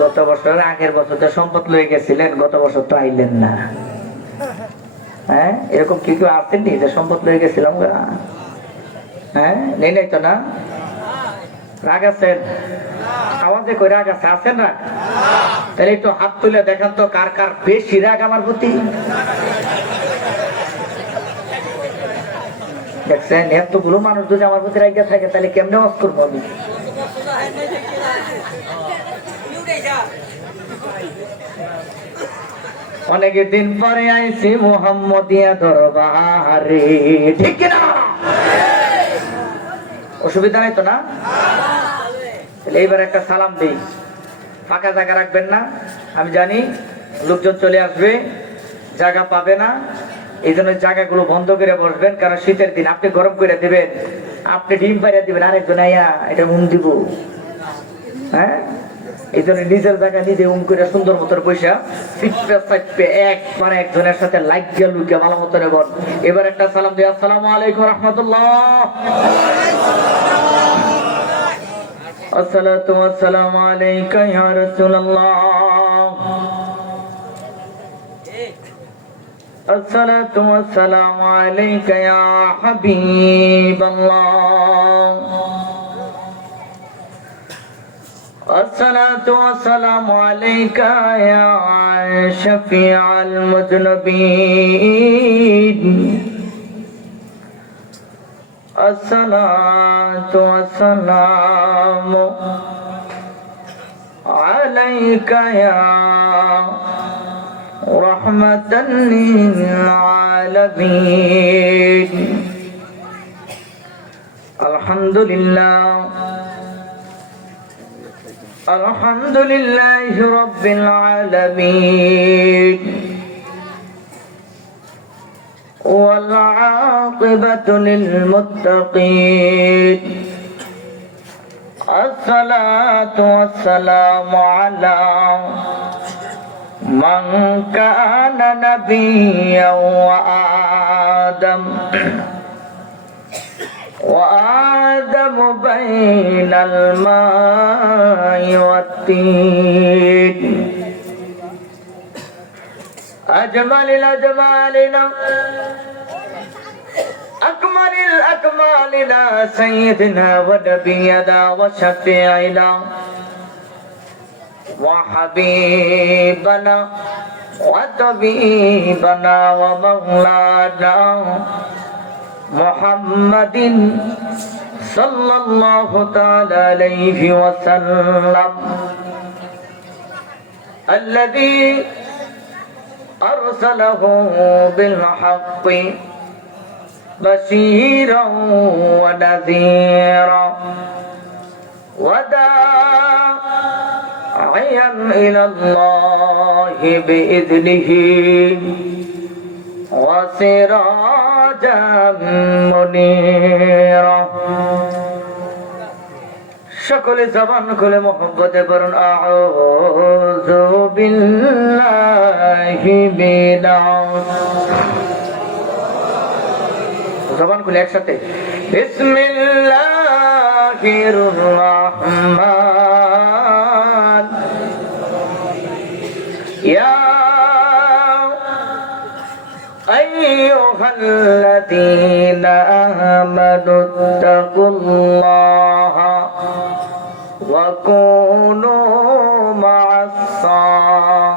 গত বছর আগের বছর তো সম্পদ লয়ে গেছিলেন, গত বছর তো আইলেন না। হ্যাঁ, এরকম কি কেউ আসেননি যে সম্পদ লয়ে গেছিলাম? হ্যাঁ, নেই নাই তো না? রাগ আছেন? আওয়াজে কই রাগ আছে? আছেন রাগ? তাহলে একটু হাত তুলে দেখান তো কার কার বেশি রাগ আমার প্রতি। দেখছেন, এতগুলো মানুষ যদি আমার প্রতি রাগা থাকে তাহলে কেমনে ওয়াজ করবো আমি? অনেকদিন পরে আইছি মুহাম্মদিয়া দরবারে, ঠিক কিনা? অসুবিধা নাই তো না? এইবার একটা সালাম দিই, ফাঁকা জায়গা রাখবেন না। আমি জানি লোকজন চলে আসবে, জায়গা পাবে না, এই জন্য জায়গাগুলো বন্ধ করে বসবেন। কারণ শীতের দিন আপনি গরম করে দিবেন, আপনি ডিম পাইয়া দিবেন, আরেকজন আইয়া এটা উম দিব। হ্যাঁ, এই জন্য নিজের জায়গা নিজে উম করে সুন্দর মতন পয়সা চিপে চাপে একবার একজনের সাথে লাইক দিয়ে লুকিয়ে ভালো মতন বল। এবার একটা সালাম দিই, আসসালামু আলাইকুম রাহমাতুল্লাহ। আসসালাতু ওয়াসসালামু আলাইকা ইয়া রাসূলুল্লাহ। আসসালাতু ওয়াসসালামু আলাইকা ইয়া হাবিবাল্লাহ। الصلاة والسلام عليك يا شفيع المذنبين. الصلاة والسلام عليك يا رحمة للعالمين. الحمد لله الحمد لله رب العالمين، والعاقبة للمتقين. الصلاة والسلام على من كان نبيا وآدم بين الماء والطين. أجمل الأجمالنا أكمل الأكمالنا سيدنا ونبينا وشفيعنا وحبيبنا وطبيبنا ومولانا محمد صلى الله تعالى عليه وسلم، الذي أرسله بالحق بشيرا ونذيرا وداعيا إلى الله بإذنه وسراجا منيرا. সকলে জবান খুলে মোহাম্মতে পড়ুন, আউযু বিল্লাহি মিনাশ। জবান খুলে একসাথে, বিসমিল্লাহির রহমান ইয়া أيها الذين آمنوا اتقوا الله وكونوا مع الصادقين.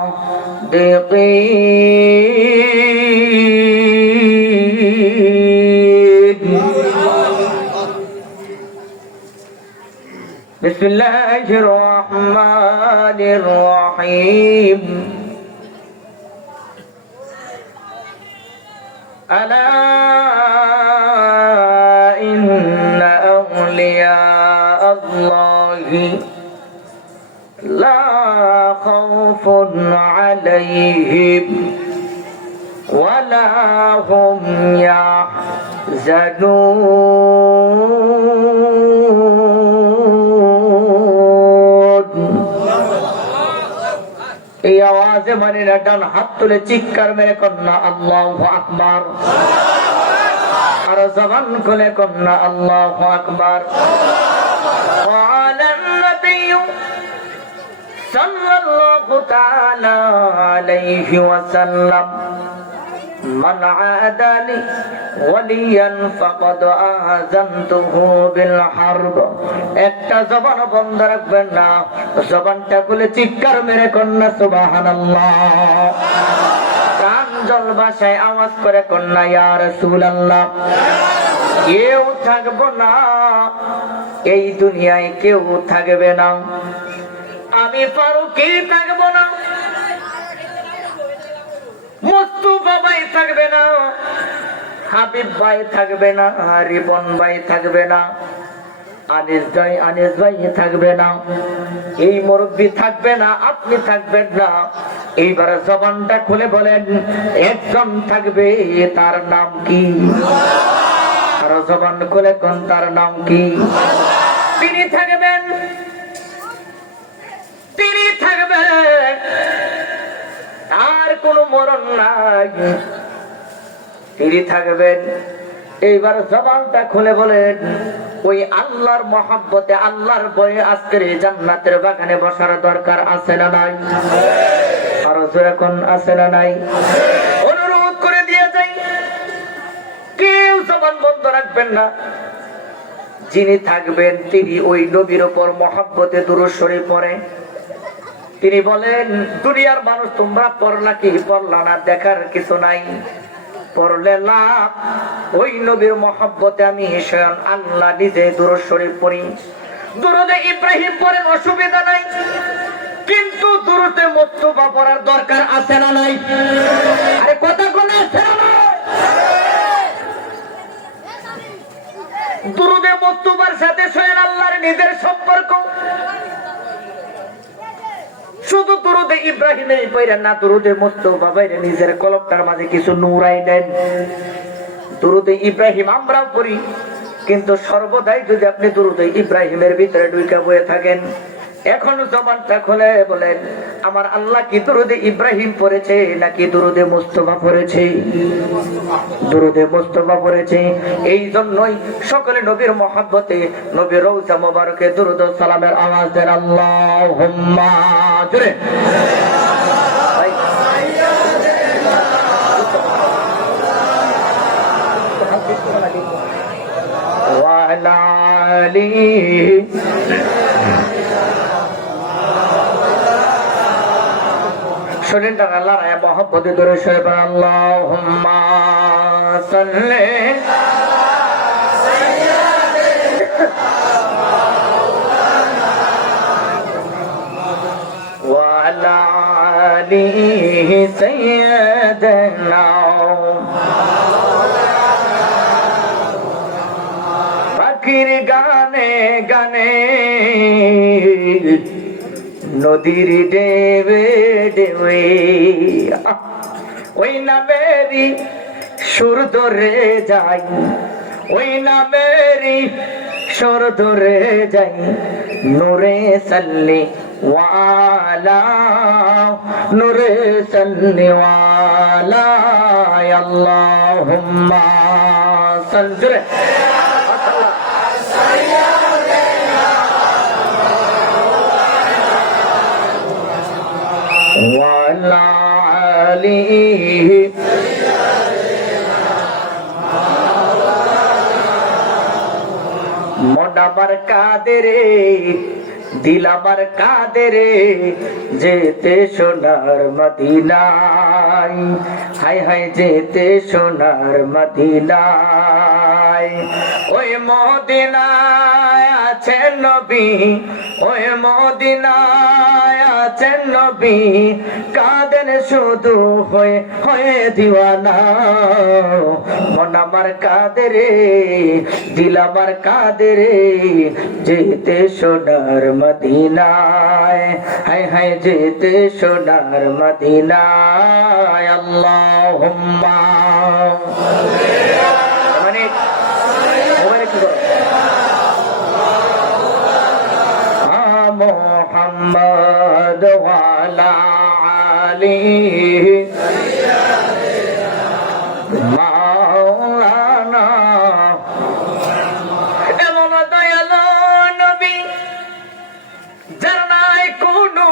بسم الله الرحمن الرحيم. ألا إن أولياء الله لا خوف عليهم ولا هم يحزنون. এই আওয়াজে মানে না, ডান হাত তুলে চিৎকার মেরে কন্যা আল্লাহু আকবার। আর জবান খুলে কন্যা আল্লাহু আকবার। قال النبي সাল্লাল্লাহু তাআলা আলাইহি ওয়াসাল্লাম মান আদালি ওয়ালিয়ান ফাকাদ আযানতুহু বিল হারব। একটা জবান বন্ধ রাখবেন না, জবানটা খুলে চিৎকার মেরে কন্যা সুবহানাল্লাহ। প্রাঞ্জল ভাষায় আওয়াজ করে কন্যা ইয়া রাসূলুল্লাহ। কেউ থাকবো না এই দুনিয়ায়, কেউ থাকবে না, আমি ফারুকী থাকবো না, মুস্তাফা ভাই থাকবে না, হাবিব ভাই থাকবে না, রিপন ভাই থাকবে না, আনিস ভাই থাকবে না, এই মুরব্বী থাকবে না, আপনি থাকবেন না। এইবার জবানটা খুলে বলেন একজন থাকবে, তার নাম কি? আর জবান খুলে কোন, তার নাম কি? তিনি থাকবেন, তিনি থাকবেন, তার কোনো মরণ নাই, তিনি থাকবেন। এইবার জবানটা খুলে বলেন ওই আল্লাহর মহব্বতে, আল্লাহর ভয়ে আজকের এই জান্নাতের বাগানে বসার দরকার আছে না নাই? আর জোরে কোন আছে না নাই? অনুরোধ করে দিয়ে যাই, কেউ জবান বন্ধ রাখবেন না। যিনি থাকবেন তিনি ওই নবীর উপর মহব্বতে দুরূদ শরীফ পড়ে। তিনি বলেন দুনিয়ার মানুষ তোমরা পড়লা কি পড়লা না দেখার কিছু নাই, পড়লে লাভ। ওই নবীর মহব্বতে আমি স্বয়ং আল্লাহ নিজে দুরূদ শরীফ পড়ি। দুরূদে ইব্রাহিম পড়েন, অসুবিধা নাই, কিন্তু দুরূদে মুস্তাফা পড়ার দরকার আছে না নাই? আরে কথা কোন আছে না নাই? দুরূদে মুস্তাফার সাথে স্বয়ং আল্লাহর নিজের সম্পর্ক। শুধু দুরূদে ইব্রাহিমের পড়েন না, দুরূদে মুস্তাফা বাইরে নিজের কলবটার মাঝে কিছু নূরাই দেন। দুরূদে ইব্রাহিম আমরাও পড়ি, কিন্তু সর্বদাই যদি আপনি দুরূদে ইব্রাহিমের ভিতরে ঢুকে বয়ে থাকেন, এখন জবানটা খুলে বলেন আমার আল্লাহ কি দুরূদে ইব্রাহিম পড়েছে নাকি দুরূদে মুস্তাফা পড়েছে? দুরূদে মুস্তাফা পড়েছে। এই জন্যই সকলে নবীর মহব্বতে নবীর রওজা মোবারকে দুরূদ ও সালামের আওয়াজ দেন আল্লাহুম্মা জোরে। ওয়া আলা আলিহি শরীরটা আল্লাহ রায় মহব্বতে দূরে শরীফ আল্লাহুম্মা সাল্লি ওয়া আলা আলিহি সাইয়্যিদানা। পাখির গানে গানে নদীর ডেবে ডেবে ওই নামেরই সুর ধরে যাই, ওই নামেরই সুর ধরে যাই। নূরে সাল্লি ওয়ালা, নূরে সাল্লি ওয়ালা আল্লাহুম্মা সাল্লি ওয়ালা আলিহি মন আমার কাঁদে রে, দিল আমার কাঁদে রে, যেতে সোনার মদিনায়, হায় হায় যেতে সোনার মদিনায়। ওই মদিনায় আছেন নবী, ওই মদিনায় আছেন নবী, কাঁদেন শুধু হয়ে হয়ে দিওয়ানা। মন আমার কাঁদে রে, দিল আমার কাঁদে রে, যেতে সোনার মদিনায়, হায় হায় যেতে সোনার মদিনায়। আল্লাহুম্মা মানে মোবাইলে কি করো? মুহাম্মদ ওয়া আলা আলিহি মাওলানা। এমন দয়ালু নবী যার নাই কোনো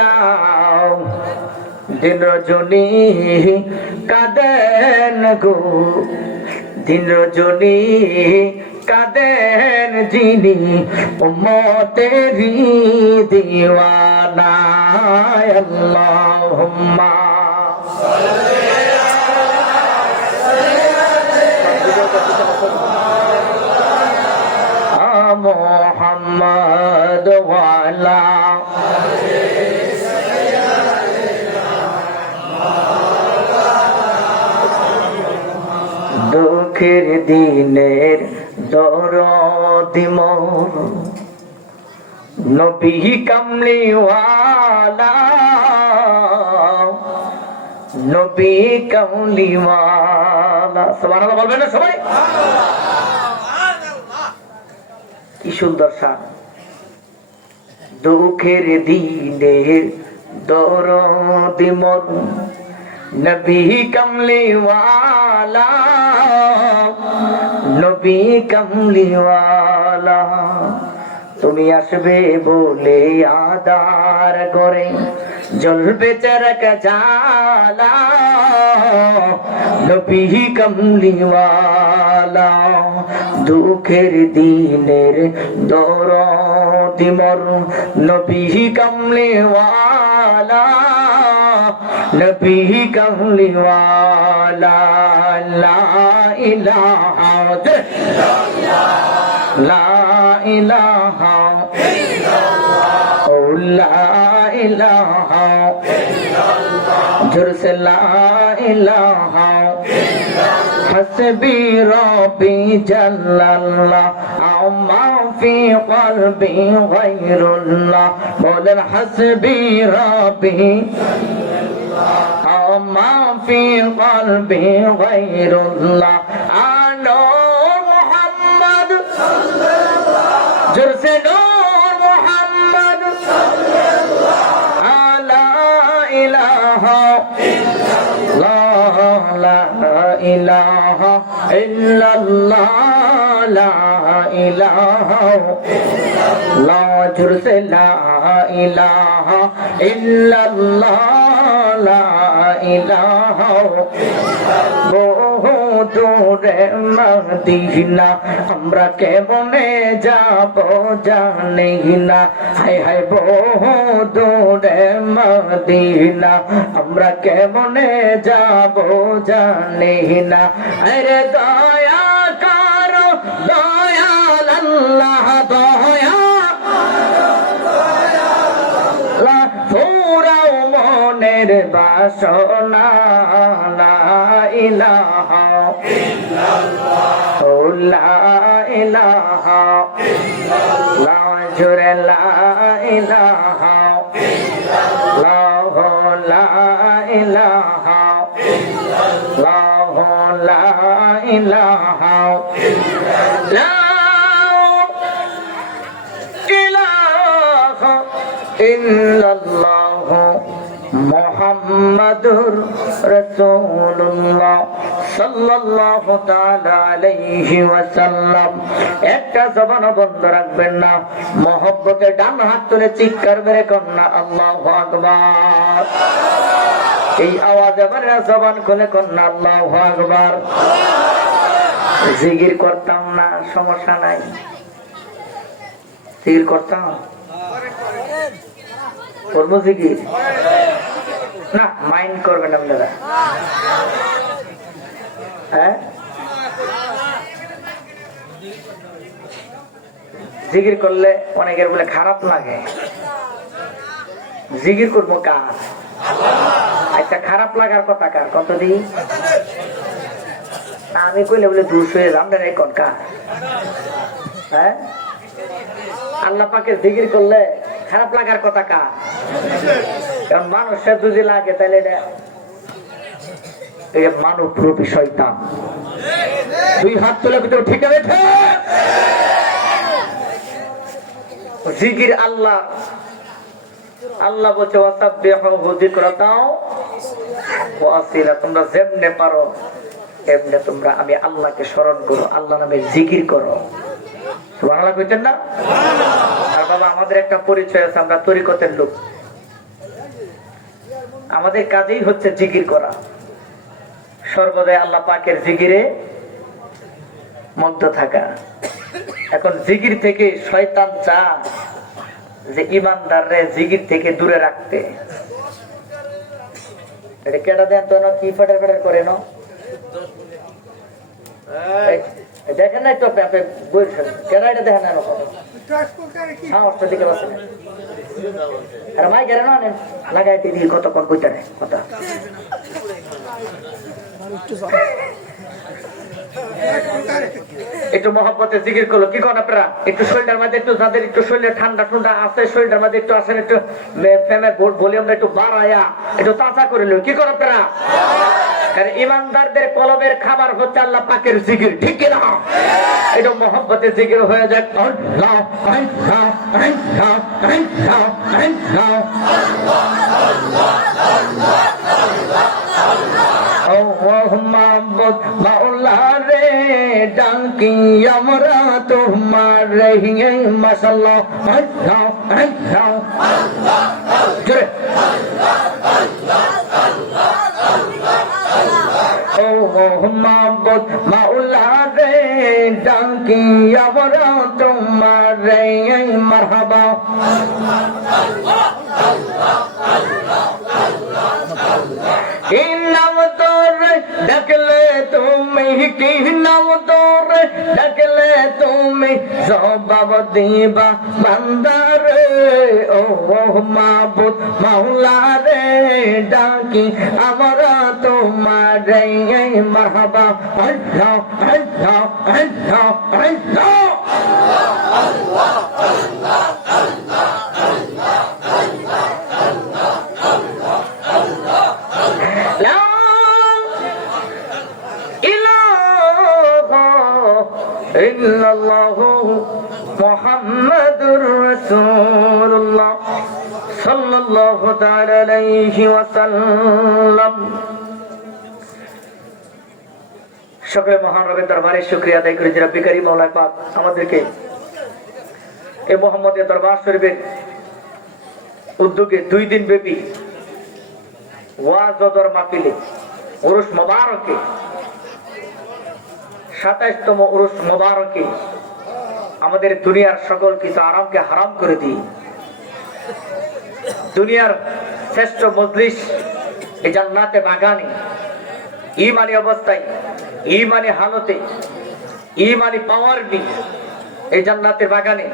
দাও দিন রজনী কাঁদেন গো দিন রজনী কাঁদেন যিনি উম্মতেরি দিওয়ানা আল্লাহুম্মা মুহাম্মদ ওয়া আলা দুঃখের দিনের দরদি মোর নবী কামলিওয়ালা নবী কামলিওয়ালা সুবহানাল্লাহ বলবেন না সবাই কি সুন্দর শান দুঃখের দিনের দরদি মোর নবী কামলিওয়ালা নবী কামলিওয়ালা তুমি আসবে বলে আদার করে জ্বলবে চরক জালা নবী কামলিওয়ালা দুঃখের দিনের দরদি মোর নবী কামলিওয়ালা নবী কামলিওয়ালা লা ইলাহা লা ইলাহা ও লা ইলাহা জোরসে লা ইলাহা হাসবি রব্বি জাল্লাল্লাহ আমা ফি কলবি গায়রুল্লাহ বলেন হাসবি রব্বি আমা ফি কলবি গায়রুল্লাহ আনো মুহাম্মদ জোরসে নূর মুহাম্মদ লা ইলাহা ইল্লাল্লাহ লা ইলাহা ইল্লাল্লাহ লা ইলাহা লা জোরসে লা ইলাহা ইল্লাল্লাহ লা ইলাহা বহু দূরে মদিনা আমরা কেমনে যাব জানি না হায় হায় বহু দূরে মদিনা আমরা কেমনে যাব জানি না আরে দয়া করো দয়াল আল্লাহ দয়া পুরাও মনের বাসনা লা ইলাহা ইল্লাল্লাহ ও লা ইলাহা লা জুরে লা ইলাহা ইল্লাল্লাহ লা ইলাহা ইল্লাল্লাহ লা ইলাহা ইল্লাল্লাহ মুহাম্মাদুর রাসূলুল্লাহ সাল্লাল্লাহু তাআলা আলাইহি ওয়াসাল্লাম একটা জবান বন্ধ রাখবেন না মহব্বতে ডান হাত তুলে চিৎকার মেরে কন্না আল্লাহু আকবার এই আওয়াজ আবার জবান খুলে কন্না আল্লাহু আকবার জিকির করতাম না সমস্যা নাই জিকির করতাম করবো জিকির না মাইন্ড করবেন আপনারা হ্যাঁ জিকির করলে অনেকের বলে খারাপ লাগে জিকির করবো কার আচ্ছা খারাপ লাগার কথা কার কত দিই আমি কইলে বলে দূর হয়ে যাম না কোন কার হ্যাঁ আল্লাহ পাকের জিকির করলে খারাপ লাগার কথা কার কারণ মানুষের যদি লাগে তাহলে মানব রূপী শয়তান দুই হাত তুলে ভিতরে ঠিক আছে জিকির আল্লাহ আল্লাহ বলছে তোমরা যেমনে পারো এমনি তোমরা আমি আল্লাহকে স্মরণ করো আল্লাহ নামে জিকির করো সুবহানাল্লাহ কইতেন না আর বাবা আমাদের একটা পরিচয় আছে আমরা তরিকতের লোক আমাদের কাজেই হচ্ছে জিকির করা, সর্বদাই আল্লাহ পাকের জিকিরে মগ্ন থাকা। এখন জিকির থেকে শয়তান চায় যে ইমানদাররে জিকির থেকে দূরে রাখতে। এটা কেডা দেন তো না, কি ফাটার ফাটার করে না, দেখেন নাই তো আপনি বলছেন কেডা, এটা দেখেন না সাহসটা দিকে বসেন আর মাই গেলে না লাগাইতে দিয়ে কতক্ষণ কইতে নেই কথা। একটু মহব্বতে জিকির করলো, কি করেন আপনারা? একটু শরীরের মধ্যে একটু, যাদের একটু শরীরে ঠান্ডা ঠান্ডা আছে শরীরের মধ্যে একটু আসেন, একটু ফ্যানের ভলিউমটা একটু বাড়ায়া একটু তাজা করে লো। কি করেন আপনারা? কারণ ইমানদারদের কলবের খাবার হচ্ছে আল্লাহ পাকের জিকির, ঠিক কিনা? এটা মহব্বতে জিকির হয়ে যায়। মাওলা রে ডাকি আমরা তোমার রহিয়ে মাশাআল্লাহ। ও মোহাম্মদ মাওলা রে ডাকি আমরা তোমার রহিয়ে মারহাবা। কি নাম তোর ডাকলে তুমি, কি নাম তোর ডাকলে তুমি জবাব দিবা বান্দারে। ও মাবুদ মাওলা রে ডাকি আমরা তোমার মারহাবা। আল্লাহ আল্লাহ আল্লাহ আল্লাহ ইল্লাল্লাহু মুহাম্মাদুর রাসূলুল্লাহ সাল্লাল্লাহু তাআলা আলাইহি ওয়াসাল্লাম। সকলে মহান রবের দরবারে শুকরিয়া আদায় করি যে রব্বি কারীম মাওলা পাক আমাদেরকে এই মুহাম্মদের দরবার শরীফের উদ্যোগে 2 দিন ব্যাপী ওয়াজ ও দর মাহফিলে উরুস মুবারকে 27তম উরুস মুবারকে আমাদের দুনিয়ার সকল কিছু আরামকে হারাম করে দিই, দুনিয়ার শ্রেষ্ঠ মজলিস এই জান্নাতে বাগানে ঈমানি অবস্থায়, ঈমানি হালতে, ঈমানি পাওয়ার নিয়ে এই জান্নাতের বাগানে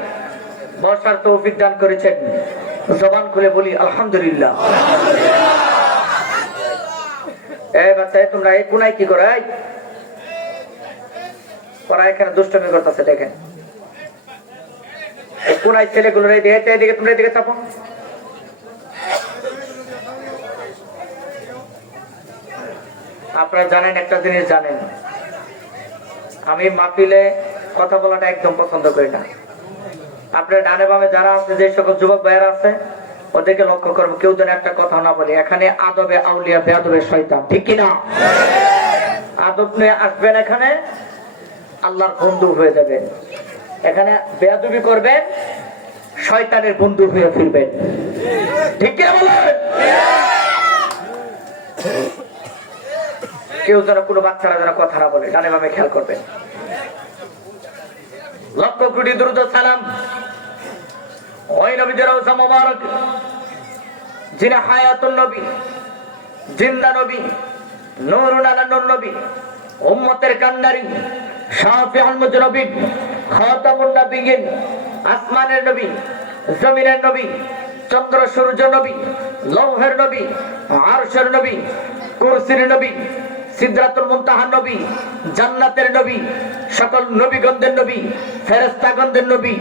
বসার তৌফিক দান করেছেন। জবান খুলে বলি আলহামদুলিল্লাহ। এই বাচ্চা তোমরা এই কোনায় কি করে ওরা এখানে দুষ্টমি করতেছে, দেখেন কোনায় ছেলেগুলো এদিকে, তোমরা এদিকে চাপো। আপনারা জানেন একটা জিনিস জানেন, আমি মাহফিলে কথা বলাটা একদম পছন্দ করি না। আপনার ডানে বামে যারা আছে, যে সকল যুবক ভাইয়েরা আছে ওদেরকে লক্ষ্য করবো, কেউ যেন একটা কথা না বলে। এখানে আদবে আউলিয়া বেয়াদবে শয়তান, ঠিক কিনা? আদব নিয়ে আসবেন, এখানে আল্লাহর বন্ধু হয়ে যাবেন। এখানে বেয়াদবি করবেন, শয়তানের বন্ধু হয়ে ফিরবেন, ঠিক কিনা বলেন? কেউ যেন, কোনো বাচ্চারা যেন কথা না বলে, ডানে বামে খেয়াল করবেন। লক্ষ কোটি দ্রুত সালাম ওই নবীদের রওজা মোবারক, যিনি হায়াতুন নবী, জিন্দা নবী, নূরুন আলা নূর নবী, উম্মতের কান্ডারি, শাফিউল মুজনবিন, খাতামুন নবিয়্যিন, আসমানের নবী, জমিনের নবী, চন্দ্র সূর্য নবী, লৌহের নবী, আরশের নবী, কুরসির নবী, সিদরাতুল মুনতাহা নবী, জান্নাতের নবী, সকল নবীগণদের নবী, ফেরেশতাগণদের নবী,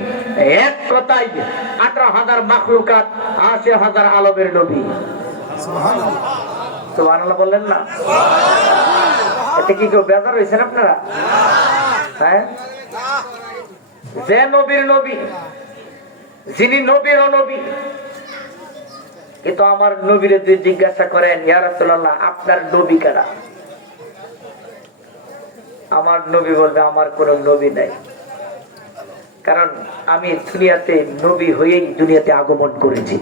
এক কথায় 18,000 মাখলুকাত, 80,000 আলমের নবী। সুবহানাল্লাহ, সুবহানাল্লাহ বললেন না? এতে কি কেউ বেজার হয়েছেন আপনারা? হ্যাঁ, যে নবীর নবী, যিনি নবীর নবী। কিন্তু আমার নবীরে যদি জিজ্ঞাসা করেন, ইয়া রাসূলুল্লাহ আপনার নবী কারা? আমার নবী বলবে আমার কোন নবী নাই, কারণ আমি দুনিয়াতে নবী হয়েই দুনিয়াতে আগমন করেছি।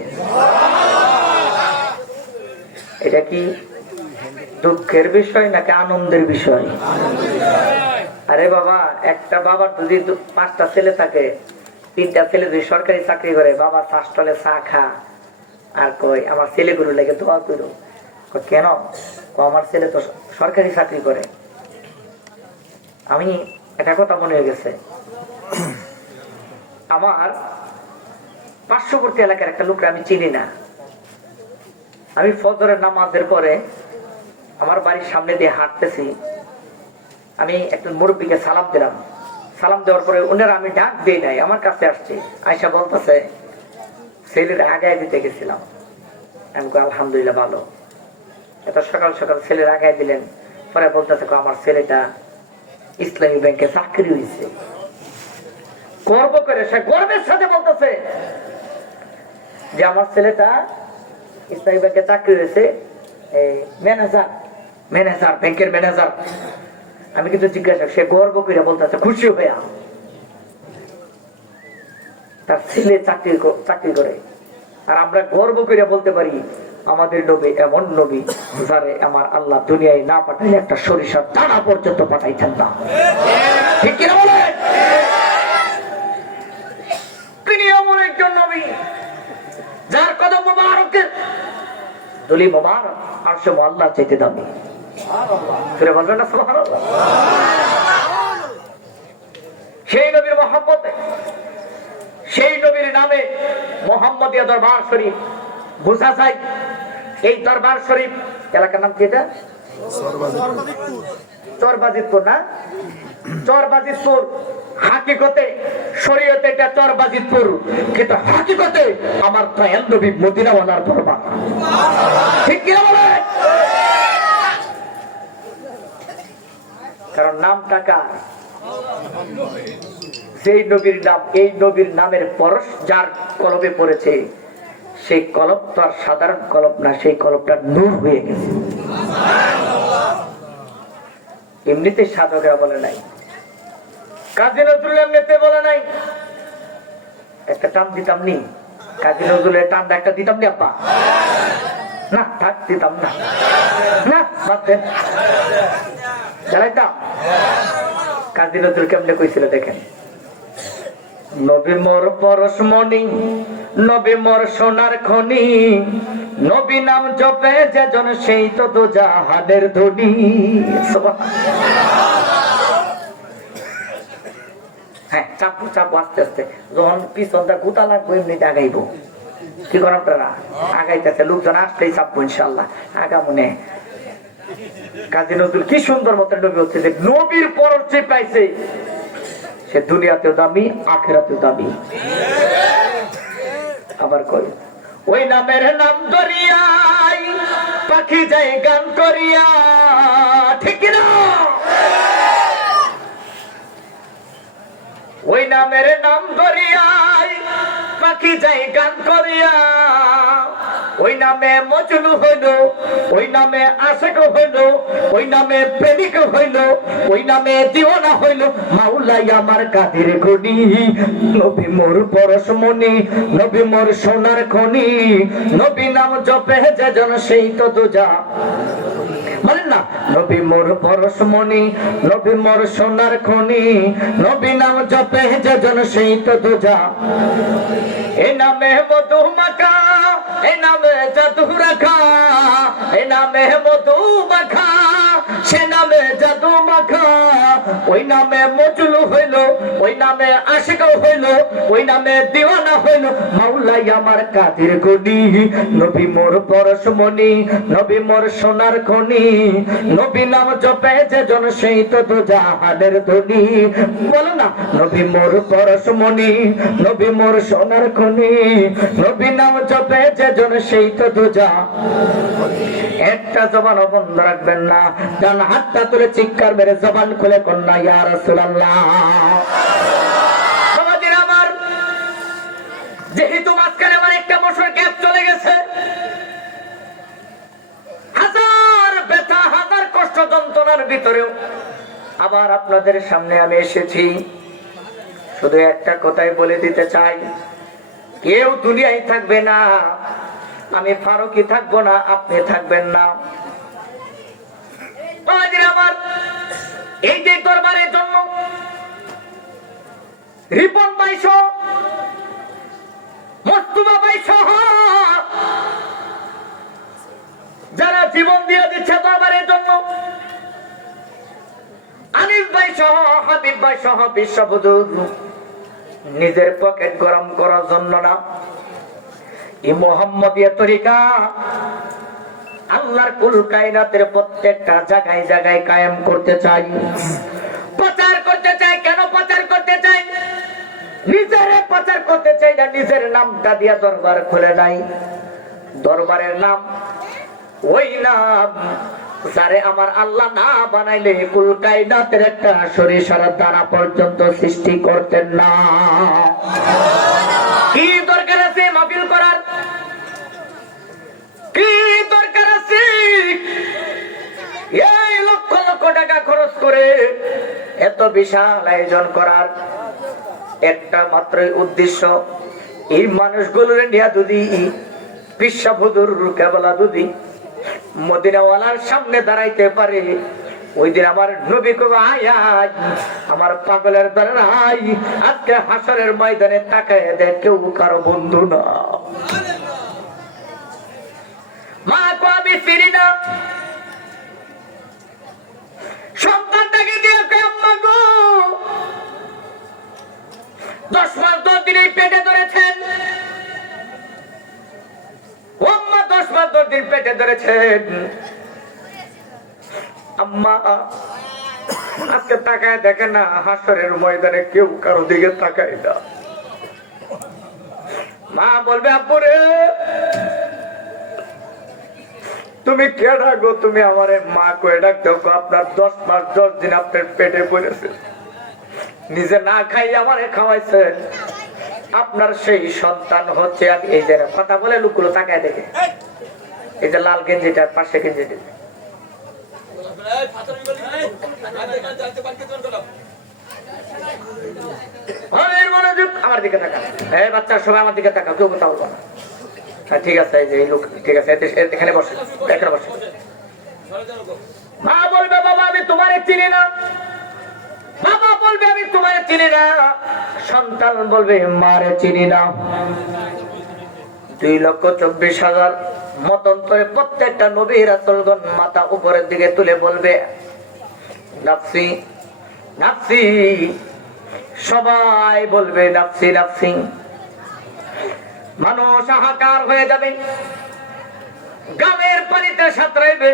এটা কি দুঃখের বিষয় নাকি আনন্দের বিষয়? আরে বাবা, একটা বাবার যদি 5টা ছেলে থাকে, 3টা ছেলে যদি সরকারি চাকরি করে, বাবা চাষটলে চা খা আর কই আমার ছেলেগুলো লেগে দোয়া করো। কেন? আমার ছেলে তো সরকারি চাকরি করে। আমি একটা কথা মনে হয়ে গেছে, আমার পার্শ্ববর্তী এলাকার একটা লোককে আমি চিনি না। আমি ফজরের নামাজের পরে আমার বাড়ির সামনে দিয়ে হাঁটতেছি, আমি একটা মুরব্বীকে সালাম দিলাম। সালাম দেওয়ার পরে ওনারা, আমি ডাক দিই নাই, আমার কাছে আসছে, আয়সা বলতেছে ছেলের আগায় দিতে গেছিলাম। আমি আলহামদুলিল্লাহ ভালো, এত সকাল সকাল ছেলের আগায় দিলেন। পরে বলতেছে আমার ছেলেটা ইসলামী ব্যাংকে চাকরি হয়েছে। গর্ব করে, সে গর্বের সাথে বলতেছে যে আমার ছেলেটা ইসলামী ব্যাংকে চাকরি হয়েছে, ম্যানেজার, ম্যানেজার, ব্যাংকের ম্যানেজার। আমি কিন্তু জিজ্ঞাসা, সে গর্ব করে বলতেছে খুশি হইয়া তার ছেলে চাকরি করে। আর আমরা গর্ব করে বলতে পারি আমাদের নবী এমন নবী যারে আমার আল্লাহ দুনিয়ায় না পাঠাইলে একটা সরিষার দানা পর্যন্ত পাঠাইতেন না। ঠিক কিনা বলেন? তিনি এমন একজন নবী যার কদম মোবারকের ধুলি মোবারক আরশে আল্লাহ চাইতে দামি। ফিরে বলবেন না সুবহানাল্লাহ? সেই নবীর মহব্বতে, সেই নবীর নামে মোহাম্মদিয়া দরবার শরীফ বুঝা যায়। এই দরবার শরীফ এলাকার নাম কি? এটা চরবাজিতপুর না? চরবাজিতপুর হাকিকতে শরীয়তে এটা চরবাজিতপুর, কিন্তু হাকিকতে আমার দয়াল নবী মদিনাওয়ালার দরবার। ঠিক কিনা বলে? কারণ নাম টাকা, সেই নবীর নাম, এই নবীর নামের পরশ যার কলবে পড়েছে, সেই কলব তো আর সাধারণ কলব না, সেই কলবটা নূর হয়ে গেছে। এমনিতে সাধকরা বলে নাই, কাজী নজরুল এমনিতে বলে নাই। একটা টান দিতাম নি, কাজী নজরুলের টানটা একটা দিতাম নি আব্বা? না থাক, দিতাম না, না বাদ দেন, চালাইতাম। কাজী নজরুল কেমনে কইছিল দেখেন, নবী মোর পরশমণি, নবী মোর সোনার খনি, নবী নাম জপে যেজন সেই তো দোজাহানের ধনী। হ্যাঁ, চাপু চাপু আস্তে আস্তে, যখন পিছনটা গুতা লাগবে এমনিতে আগাইবো। কি করেন আপনারা? আগাইতেছে, লোকজন আসতেই চাপবো ইনশাল্লাহ, আগা মনে। কাজী নজরুল কি সুন্দর মতো নবী হচ্ছে, যে নবীর পরশ যে পাইছে সে দুনিয়াতেও দামি, আখিরাতেও দামি। আবার কই, ওই নামের নাম দরিয়াই পাখি যায় গান করিয়া। ঠিক না? ওই নামের নাম দরিয়াই পাখি যায় গান করিয়া। ওই নামে মজনু হইল, ওই নামে আশিক হইল, ওই নামে প্রেমিক হইল, ওই নামে দিওয়ানা হইল মাওলাই আমার কাদের গনি। নবী মোর পরশমণি, নবী মোর সোনার খনি, নবী নাম জপে যেজন সেই তো দোজা। বলেন না, নবী মোর পরশমণি, নবী মোর সোনার খনি, নবী নাম জপে যেজন সেই তো দোজা। এ নামে মধু মাখা, এ নামে জাদু রাখা, এ নামে মধু মাখা, সে নামে জাদু মাখা। ওই নামে মজনু হইল, ওই নামে আশিক হইল, ওই নামে দিওয়ানা হইল মাওলাই আমার কাদের গনি। নবী মোর পরশমণি, নবী মোর সোনার খনি, নবী নাম জপে যেজন সেই তো দোজাহানের ধনী। বলো না, নবী মোর পরশমণি, নবী মোর সোনার খনি, নবী নাম জপে যেজন সেই তো দোজা। একটা জবান বন্ধ রাখবেন না, ডান হাতটা তুলে চিৎকার মেরে জবান খুলে কন্যা ইয়া রাসূলুল্লাহ। বাবাজিরা আমার, যেহেতু মাঝখানে আমার একটা বছর গ্যাপ চলে গেছে, হাজার ব্যথা, হাজার কষ্ট যন্ত্রণার ভিতরেও আবার আপনাদের সামনে আমি এসেছি। শুধু একটা কথাই বলে দিতে চাই, কেউ দুনিয়ায় থাকবে না আমি ফারুকি থাকবো না, আপনি থাকবেন না। আমার এই যে দরবারের জন্য রিপন ভাই সহ, মস্তুবা ভাই সহ যারা জীবন দিয়ে দিচ্ছে দরবারের জন্য, আনিস ভাই সহ, হাবিব ভাই সহ বিশ্ব হুজুর নিজের পকেট গরম করার জন্য না, এই মুহাম্মদিয়া তরিকা আল্লাহর কুল কায়নাতের প্রত্যেকটা জায়গায় জায়গায় কায়েম করতে চাই, প্রচার করতে চাই। কেন প্রচার করতে চাই? নিজের প্রচার করতে চাই না, নিজের নামটা দিয়া দরবার খুলে নাই। দরবারের নাম ওই নাম যারে আমার আল্লাহ না বানাইলে কুল কায়নাতের একটা সরিষার দানা পর্যন্ত সৃষ্টি করতেন না। কি দরকার আছে মাহফিল করার? কি দরকার আছে এই লক্ষ লক্ষ টাকা খরচ করে এত বিশাল আয়োজন করার? একটা মাত্রই উদ্দেশ্য, এই মানুষগুলোর নিয়ে যদি বিশ্ব হুজুর কেবলা যদি মদিনাওয়ালার সামনে দাঁড়াইতে পারে, ওই দিন আমার নবী কবে আয়া আমার পাগলের দ্বারাই আজকে হাসরের ময়দানে তাকায় দেয় কেউ কারো বন্ধু না। মা কো আমি ফিরি না, সন্তানটাকে দিয়ে আম্মা গো 10 মাস 10 দিন পেটে ধরেছেন, আম্মা 10 মাস 10 দিন পেটে ধরেছেন। আম্মা আজকে তাকায় দেখে না হাসরের ময়দানে কেউ কারো দিকে তাকায় না। মা বলবে আব্বু রে তুমি কে ডাকো? তুমি আমারে মা কয়ে ডাক দেখো, আপনার 10 মাস 10 দিন আপনার পেটে পড়েছে, নিজে না খাই আমারে খাওয়াইছেন, আপনার সেই সন্তান হচ্ছে আমি। এই যে কথা বলে লোকগুলো তাকায় দেখে, এই যে লাল গেঞ্জিটার পাশে গেঞ্জিটা, আমার দিকে তাকা। এই বাচ্চা সবাই আমার দিকে তাকা, কেউ কথা বলবো না। ঠিক আছে, এই যে এই লোক ঠিক আছে, এখানে বসে, এখানে বসে। মা বলবে বাবা আমি তোমারে চিনি না, বাবা বলবে আমি তোমারে চিনি না, সন্তান বলবে মারে চিনি না। 2,24,000 মতান্তরে প্রত্যেকটা নবী রাসূলগণ মাথা উপরের দিকে তুলে বলবে নাফসি নাফসি, সবাই বলবে নাফসি নাফসি। মানুষ হাহাকার হয়ে যাবে, গামের পানিতে সাঁতরাইবে,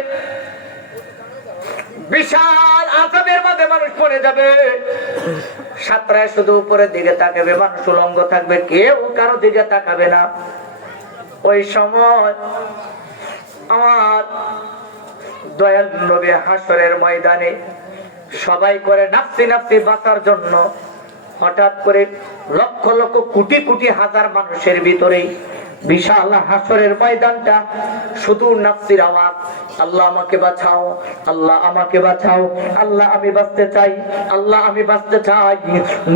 বিশাল আযাবের মধ্যে মানুষ পড়ে যাবে, সাঁতরায় শুধু উপরের দিকে তাকাবে, মানুষ উলঙ্গ থাকবে, কেউ কারো দিকে তাকাবে না। ওই সময় আমার দয়াল নবী হাসরের ময়দানে সবাই করে নাফসি নাফসি বাঁচার জন্য, হঠাৎ করে লক্ষ লক্ষ কোটি কোটি হাজার মানুষের ভিতরে বিশাল হাসরের ময়দানটা শুধু নাফসির আওয়াজ, আল্লাহ আমাকে বাঁচাও, আল্লাহ আমাকে বাঁচাও, আল্লাহ আমি বাঁচতে চাই, আল্লাহ আমি বাঁচতে চাই।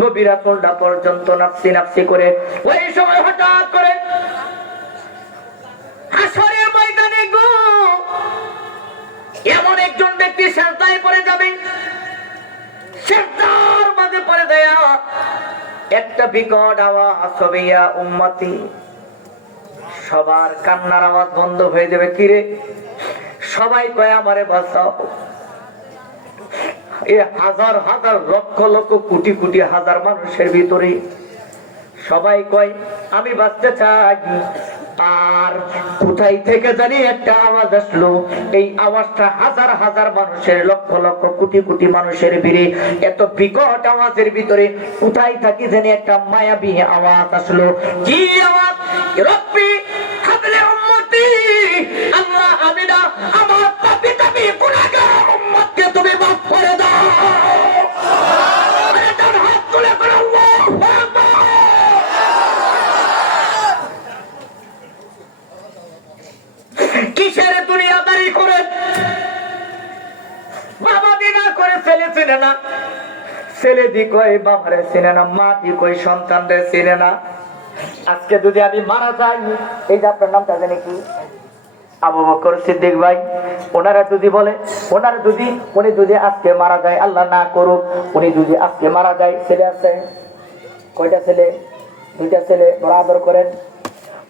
নবী রাসূলরা পর্যন্ত নাফসি নাফসি করে। ওই সময় হঠাৎ করে হাসরের ময়দানে গো এমন একজন ব্যক্তি সিজদায় পড়ে যাবে, সিজদার মাঝে পড়ে দেয়া একটা বিকট আওয়াজ হবে, ইয়া উম্মতি। সবার কান্নার আওয়াজ বন্ধ হয়ে যাবে। কিরে সবাই কয় আমারে বাঁচাও। এই হাজার হাজার লক্ষ লক্ষ কোটি কোটি হাজার মানুষের ভিতরে সবাই কয় আমি বাঁচতে চাই। আর কোথায় থেকে জানি একটা আওয়াজ আসলো, এই আওয়াজটা হাজার হাজার মানুষের লক্ষ লক্ষ কোটি কোটি মানুষের ভিড়ে, এত বিকট আওয়াজের ভিতরে কোথায় থাকি জানি একটা মায়াবী আওয়াজ আসলো। কি আওয়াজ? রব্বি হাবলি উম্মতি, আল্লাহ আমি না আমার পাপী তাপী গুনাহগার উম্মতকে তুমি মাফ করে দাও। এটার হাত তুলে করে আল্লাহু আকবার। কিসের দুনিয়াদারি করে বাবা দিনা করে ছেলে চিনে না, ছেলে দি কয় বাবারে চিনে না, মা দি কয় সন্তানরে চিনে না। আজকে যদি আমি মারা যাই, এই যে আপনার নামটা জানি কি, আবু বকর সিদ্দিক ভাই, ওনারা যদি বলে, উনি যদি আজকে মারা যায়, আল্লাহ না করুক, উনি যদি আজকে মারা যায়, ছেলে আছে কয়টা ছেলে? 2টা ছেলে। বড় আদর করেন,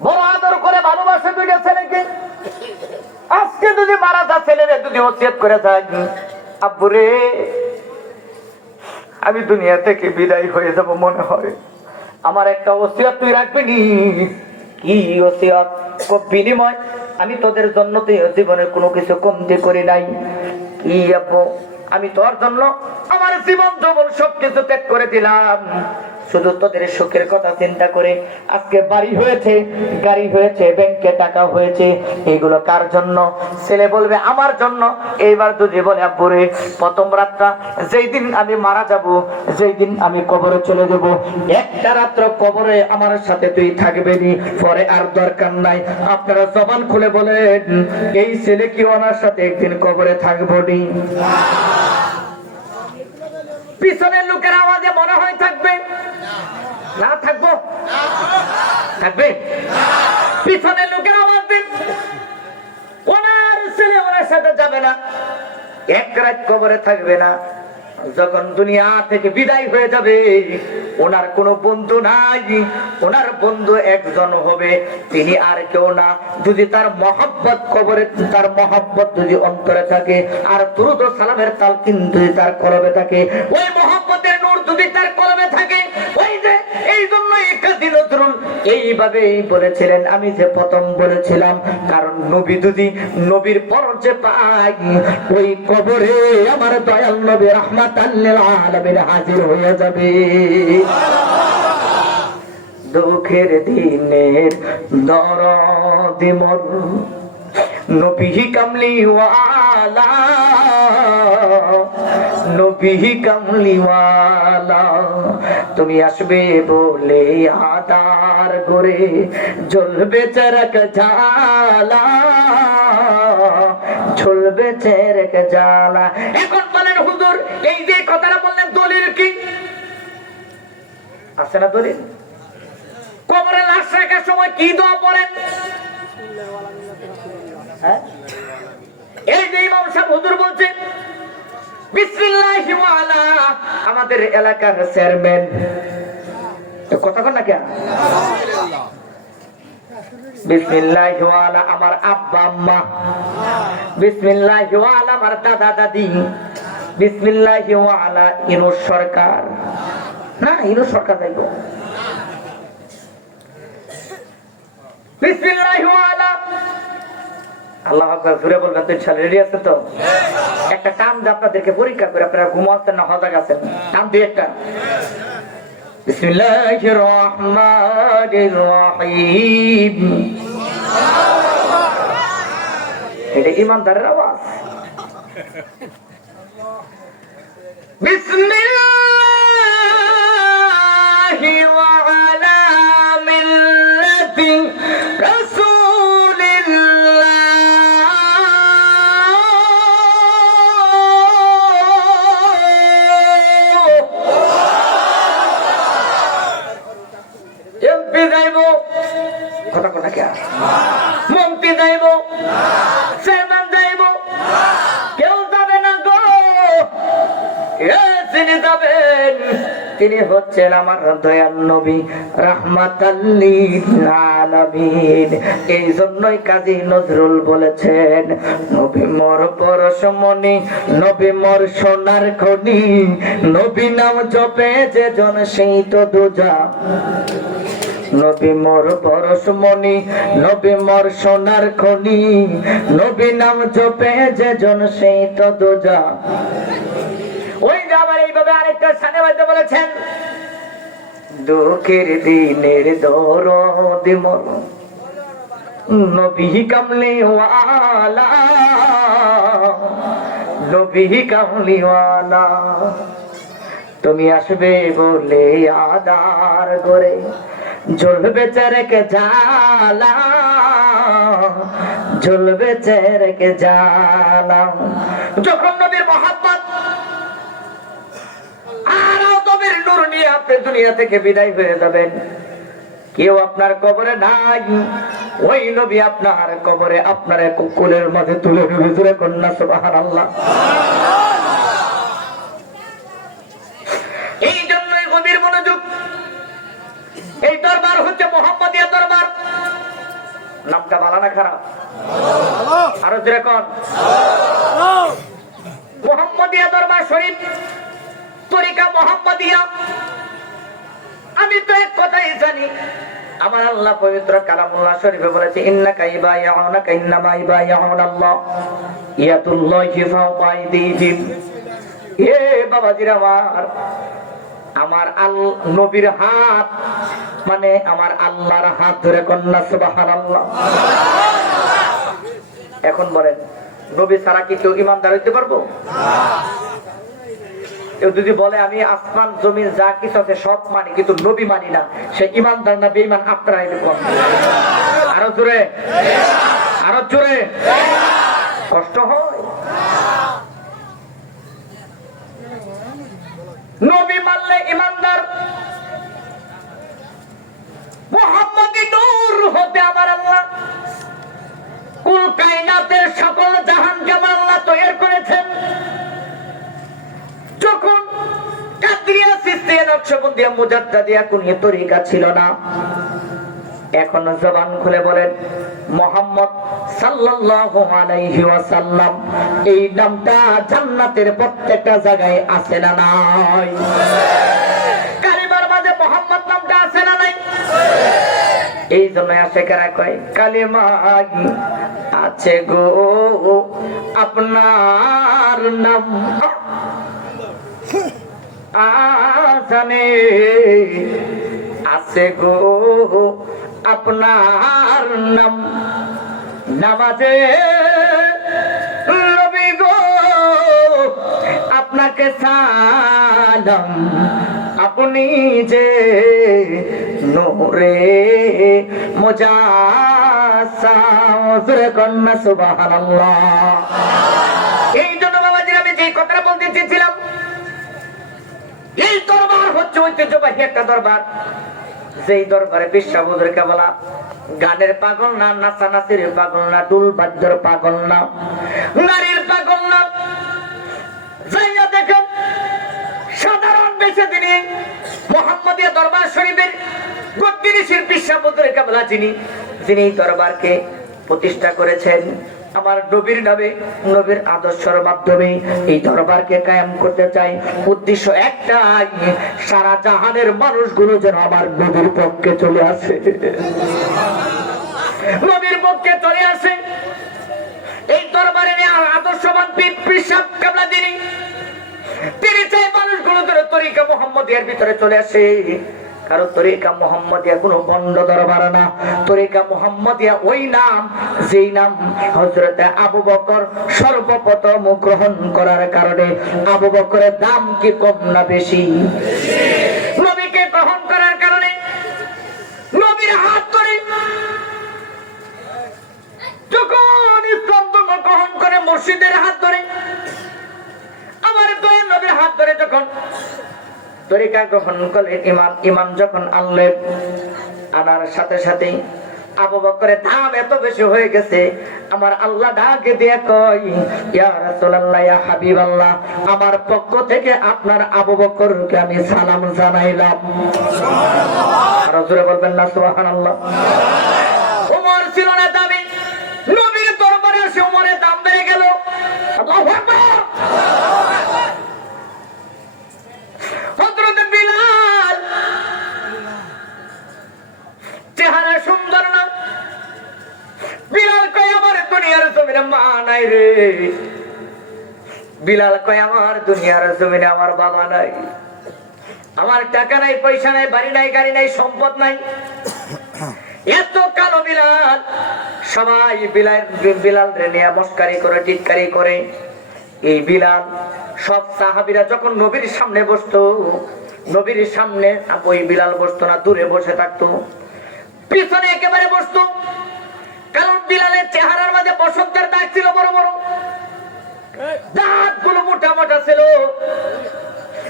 বড় আদর করে ভালোবাসে 2টা ছেলেকে। আজকে যদি মারা যায়, ছেলেরা যদি ওসিয়ত করে যায়, আব্বুরে আমি দুনিয়া থেকে বিদায় হয়ে যাব মনে হয়, আমার একটা ওসিয়ত তুই রাখবি নি? কি ওসিয়ত? বিনিময় আমি তোদের জন্য তুই জীবনে কোনো কিছু কমতি করি নাই। কি আব্বু? আমি তোর জন্য আমার জীবন যৌবন সবকিছু ত্যাগ করে দিলাম, শুধু তোদের সুখের কথা চিন্তা করে। আজকে বাড়ি হয়েছে, গাড়ি হয়েছে, ব্যাংকে টাকা হয়েছে, এগুলো কার জন্য? ছেলে বলবে আমার জন্য। এইবার যদি বলে আব্বুরে প্রথম রাতটা যেই দিন আমি মারা যাব, যেই দিন আমি কবরে চলে যাব, একটা রাত্র কবরে আমার সাথে তুই থাকবে নি, পরে আর দরকার নাই। আপনারা জবান খুলে বলেন, এই ছেলে কি ওনার সাথে একদিন কবরে থাকবো নি? পিছনের লোকের আওয়াজে মনে হয় থাকবে না? থাকবো? থাকবে? পিছনের লোকের আওয়াজ দিন, ওনার ছেলে ওনার সাথে যাবে না, এক রাত কবরে থাকবে না। যখন দুনিয়া থেকে বিদায় হয়ে যাবে, ওনার কোনো বন্ধু নাই, ওনার বন্ধু একজন হবে, তিনি আর কেউ না। যদি তার মহব্বত কবরে, তার মহব্বত যদি অন্তরে থাকে, আর দুরূদ ও সালামের তালকিন যদি তার কলবে থাকে, ওই মহব্বতের নূর যদি তার কলবে থাকে, ওই যে এই জন্যই কাজী নজরুল এইভাবেই বলেছিলেন, আমি যে প্রথম বলেছিলাম, কারণ নবী যদি নবীর পরিচয় পাই, ওই কবরে আমার দয়াল নবী রাহমাতাল লিল আলামিন হাজির হয়ে যাবে। দুঃখের দিনের দরদে মোর নবী কামলিওয়ালা, নবী কামলিওয়ালা, তুমি আসবে বলে আদার করে জ্বলবে চেরক জ্বালা, জ্বলবে চেরক জ্বালা। এখন বলেন হুজুর, এই যে কথাটা বললেন, দলিল কি আছে না? দলিল কবরে লাশ রাখার সময় কি দোয়া পড়েন? এই যে ইমাম সাহেব হুজুর বলছে বিসমিল্লাহি ওয়া আলা, আমাদের এলাকার চেয়ারম্যান, কথা কন না কেন? বিসমিল্লাহি ওয়া আলা আমার আব্বা আম্মা, বিসমিল্লাহি ওয়া আলা আমার দাদা দাদি, বিসমিল্লাহি ওয়া আলা ইনুস সরকার, না ইনুস সরকার যাইবো, বিসমিল্লাহি ওয়া আলা আল্লাহু আকবার জোরে বলবেন তো, ইনশাআল্লাহ রেডি আছে তো? একটা টান দিয়ে আপনাদেরকে পরীক্ষা করে, আপনারা ঘুমাচ্ছেন না হযা গেছেন, টান দিয়ে একটা বিসমিল্লাহির রহমানির রহিম। এটা ইমানদারের আওয়াজ। বিসমিল্লাহি ওয়া আলা মিল্লাতি মন্ত্রী যাইব, চেয়ারম্যান যাইব, কেউ যাবে না গো, তিনি যাবেন, তিনি হচ্ছেন আমার দয়াল নবী রাহমাতাল লিল আলামিন। এই জন্যই কাজী নজরুল বলেছেন, নবী মোর পরশমণি, নবী মোর সোনার খনি, নবী নাম জপে যে জন সেই তো দোজা, নবী মোর পরশমণি, নবী মোর সোনার খনি, নবী নাম জপে যে জন সেই তো দোজা। ওই যে আবার এইভাবে আরেকটা সানে বাইতে বলেছেন, দুঃখের দিনের দরদে মোর নবী কামলিওয়ালা, নবী কামলিওয়ালা, তুমি আসবে বলে আদার করে জ্বলবে চেরক জ্বালা, জ্বলবে চেরক জ্বালা। যখন নবীর মহব্বত আর নবীর নূর নিয়ে আপনি দুনিয়া থেকে বিদায় হয়ে যাবেন, কেউ আপনার কবরে নাই, ওই নবী আপনার কবরে আপনার কুলের মাঝে তুলে নেবে। জোরে কন্যা সুবহানাল্লাহ। এই জন্যই গভীর মনোযোগ। এই দরবার হচ্ছে মুহাম্মদিয়া দরবার। নামটা ভালো না খারাপ? আরো জোরে কোন। মুহাম্মদিয়া দরবার শরীফ, তরিকা মুহাম্মদিয়া। আমি তো এক কথাই জানি, আমার আল্লাহ পবিত্র কালামুল্লাহ শরীফে বলেছে, ইন্নাকা ইবাইউনাকা ইন্নামা ইবাইউনাল্লাহ ইয়াতুল্লাহি ফাওকা আইদিহিম। হে বাবাজিরা আমার নবীর হাত মানে আমার আল্লাহর হাত ধরে কন্যা সুবহানাল্লাহ। এখন বলেন, নবী ছাড়া কি কেউ ইমানদার হইতে পারবো? কেউ যদি বলে আমি আসমান জমিন যা কিছু আছে সব মানি কিন্তু নবী মানি না, সে ইমানদার না বেঈমান? আপনারা এরকম। আরো জোরে, আরো জোরে। কষ্ট হয়। নবী মানলে ইমানদার। মুহাম্মদি নূর হতে আমার আল্লাহ কুল কায়নাতের সকল জাহানকে আমার আল্লাহ তৈরি করেছেন। যখন কাদরিয়া সিস্তিয়া নকশবন্দিয়া মুজাদ্দাদিয়া কুনিয়ে তরিকা ছিল না, এখন জবান খুলে বলেন মুহাম্মদ সাল্লাল্লাহু আলাইহি ওয়াসাল্লাম, এই নামটা জান্নাতের প্রত্যেকটা জায়গায় আছে না নাই? কালিমার মাঝে মুহাম্মদ নামটা আছে না নাই? এই জন্য আশেকেরা কয় কালিমা আছে গো আপনার নাম আজানে আছে গো আপনার নাম, নামাজে নবী গো আপনাকে সালাম, আপনি যে নূরে মুজাসসাম। জোরে কন্যা সুবহানাল্লাহ। এই জন্য বাবাজির আমি যে কথাটা বলতে চেয়েছিলাম, এই দরবার হচ্ছে ঐতিহ্যবাহী একটা দরবার। যেই দরবারে বিশ্ব হুজুর কেবলা গানের পাগল না, নাচানাচির পাগল না, ডুল বাদ্যের পাগল না, নারীর পাগল না। যাইয়া দেখেন সাধারণ বেশে তিনি মুহাম্মদিয়া দরবার শরীফের গদ্দিনী শিল্পী বিশ্ব হুজুর কেবলা যিনি দরবারকে প্রতিষ্ঠা করেছেন আমার নবীর নামে, নবীর আদর্শের মাধ্যমে এই দরবারকে কায়েম করতে চাই। উদ্দেশ্য একটাই, সারা জাহানের মানুষগুলো যেন আমার নবীর পক্ষে চলে আসে, নবীর পক্ষে চলে আসে। এই দরবারে আদর্শবান পিসাব কাবলা তিনি চাই মানুষগুলো তরিকা মুহাম্মদিয়ার ভিতরে চলে আসে। কারণ তরিকা মুহাম্মদিয়া কোনো বন্ড দরবার না। তরিকা মুহাম্মদিয়া ওই নাম যেই নাম হযরত আবু বকর সর্বপ্রথম গ্রহণ করার কারণে। আবু বকরের দাম কি কম না বেশি? নবীকে গ্রহণ করার কারণে, নবীর হাত ধরে যখন ইসলাম ধর্ম গ্রহণ করে, মুর্শিদের হাত ধরে, আমার দয়াল নবীর হাত ধরে যখন তরিকা গ্রহণ করলেন, ইমান যখন আনলেন, আনার সাথে সাথে আবু বকরের দাম এত বেশি হয়ে গেছে, আমার আল্লাহ ডাকে দিয়ে কয় ইয়া রাসূলুল্লাহ, ইয়া হাবিবাল্লাহ, আমার পক্ষ থেকে আপনার আবু বকরকে আমি সালাম জানাইলাম। সুবহানাল্লাহ। আর জোরে বলবেন না সুবহানাল্লাহ। ওমর ছিল না দামি, নবীর দরবারে এসে ওমরের দাম বেড়ে গেল। আল্লাহু আকবার। হযরত বিলাল চেহারা সুন্দর না। বিলাল কয় আমার দুনিয়ার জমিনে মা নাই রে। বিলাল কয় আমার দুনিয়ার জমিনে আমার বাবা নাই, আমার টাকা নাই, পয়সা নাই, বাড়ি নাই, গাড়ি নাই, সম্পদ নাই। এত কালো বিলাল। সবাই বিলাল রে নিয়ে মস্কারি করে, টিটকারি করে। এই বিলাল সব সাহাবীরা যখন নবীর সামনে বসতো, নবীর সামনে ওই বিলাল বসতো না, দূরে বসে থাকতো, পিছনে একেবারে বসতো। কারণ বিলালের চেহারার মাঝে বসন্তের দাগ ছিল, বড় বড় দাঁতগুলো মোটা মোটা ছিল।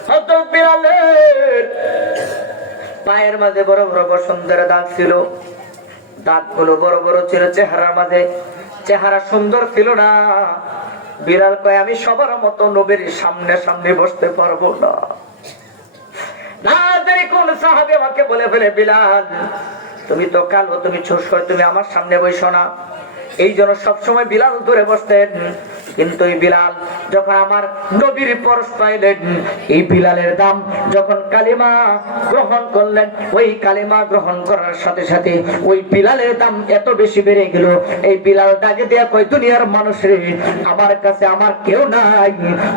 হযরত বিলালের পায়ের মাঝে বড় বড় বসন্তের দাগ ছিল, দাঁতগুলো বড় বড় ছিল, চেহারার মাঝে চেহারা সুন্দর ছিল না। বিলাল কয় আমি সবার মতো নবীর সামনে সামনে বসতে পারবো না। না জানি কোন সাহাবী আমাকে বলে ফেলে, বিলাল তুমি তো কালো, তুমি ছোট, তুমি আমার সামনে বসো না। এই জন্য সবসময় বিলাল ধরে বসতেন। কিন্তু এই বিলাল যখন আমার নবীর পরশ পাইলেন, এই বিলালের দাম যখন কালিমা গ্রহণ করলেন, ওই কালিমা গ্রহণ করার সাথে সাথে ওই বিলালের দাম এত বেশি বেড়ে গেল। এই বিলাল ডাকে দেয়া কয়, দুনিয়ার মানুষের আমার কাছে আমার কেউ নাই,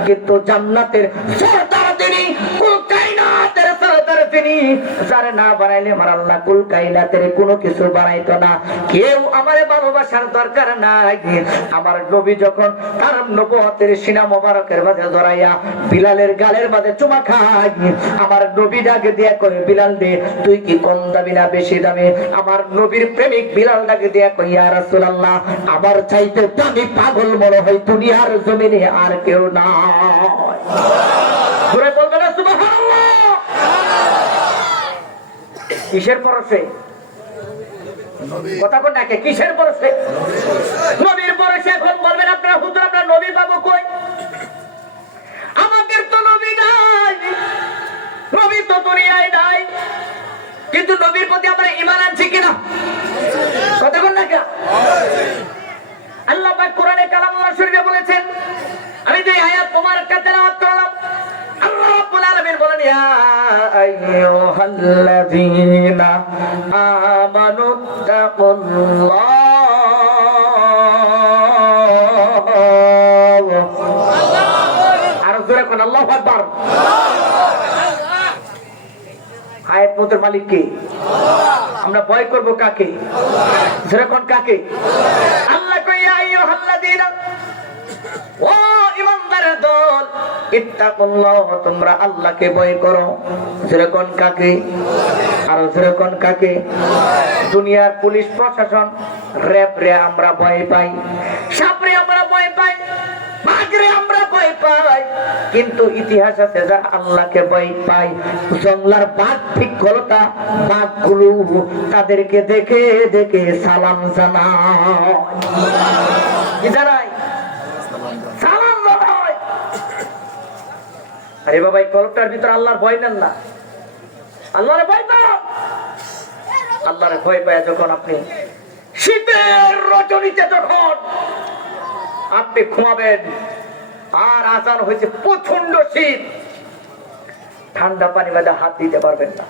কিন্তু জান্নাতের সরদার তিনি, কুল কায়নাতের সরদার তিনি, যারে না বানাইলে আমার আল্লাহ কুল কায়নাতের কোনো কিছু বানাইতো না। কেউ আমারে ভালোবাসার দরকার নাই। আমার নবী যখন তার নবুয়তের সিনা মোবারকের মাঝে ধরাইয়া বিলালের গালের মাঝে চুমা খায়, আমার নবী ডাকে দিয়া করে, বিলাল দে তুই কি কম দামি না বেশি দামি? আমার নবীর প্রেমিক বিলাল ডাকে দিয়া কই, ইয়া রাসূলুল্লাহ আমার চাইতে দামি পাগল মনে হয় দুনিয়ার জমিনে আর কেউ নাই। জোরে বলবেন না সুবহানাল্লাহ? কিসের পরশে? কথা কোন নাকি? কিসের পরশে? নবীর পরশে। এখন বলবেন আপনারা, হুজুর আমরা নবী পাবো কই? আমাদের তো নবী নাই, নবী তো দুনিয়ায় নাই, কিন্তু নবীর প্রতি আমরা ঈমান আনছি কিনা? কথা কোন নাকি? আল্লাহ পাক কোরআনে কালামুল্লাহ শরীফে বলেছেন, আমি যে আয়াত মুবারকা তেলাওয়াত করলাম, আল্লাহ রাব্বুল আলামিন বলেন, ইয়া আইয়ুহাল্লাযীনা আমানু তাকুল্লাহ। আর জোরে কোন আল্লাহু আকবার। আয়াত মতের মালিক কে? আমরা ভয় করব কাকে? জোরে কোন কাকে? আল্লাহ কয়, ইয়া আইয়ুহাল্লাযীনা, ও ঈমানদারের দল, ইত্তাকুল্লাহ তোমরা আল্লাহকে ভয় করো। জোরে কোন কাকে? আর জোরে কোন কাকে? দুনিয়ার পুলিশ প্রশাসন, র‍্যাব রে আমরা ভয় পাই, সাপরে আমরা ভয় পাই, বাঘরে আমরা ভয় পাই, কিন্তু ইতিহাস আছে যারা আল্লাহকে ভয় পায়, জঙ্গলার বাঘ ভিক্ষলতা বাঘগুলো তাদেরকে দেখে দেখে সালাম জানায়। কি জানায়? সালাম জানায়। আরে বাবা, এই কলকটার ভিতর আল্লাহর ভয় নেন না, আল্লাহর ভয় পাও। আল্লাহর ভয় পায় যখন আপনি শীতের রজনীতে যখন আপনি ঘুমাবেন, আর আজান হয়েছে প্রচন্ড শীত, ঠান্ডা পানি মধ্যে হাত দিতে পারবেন না,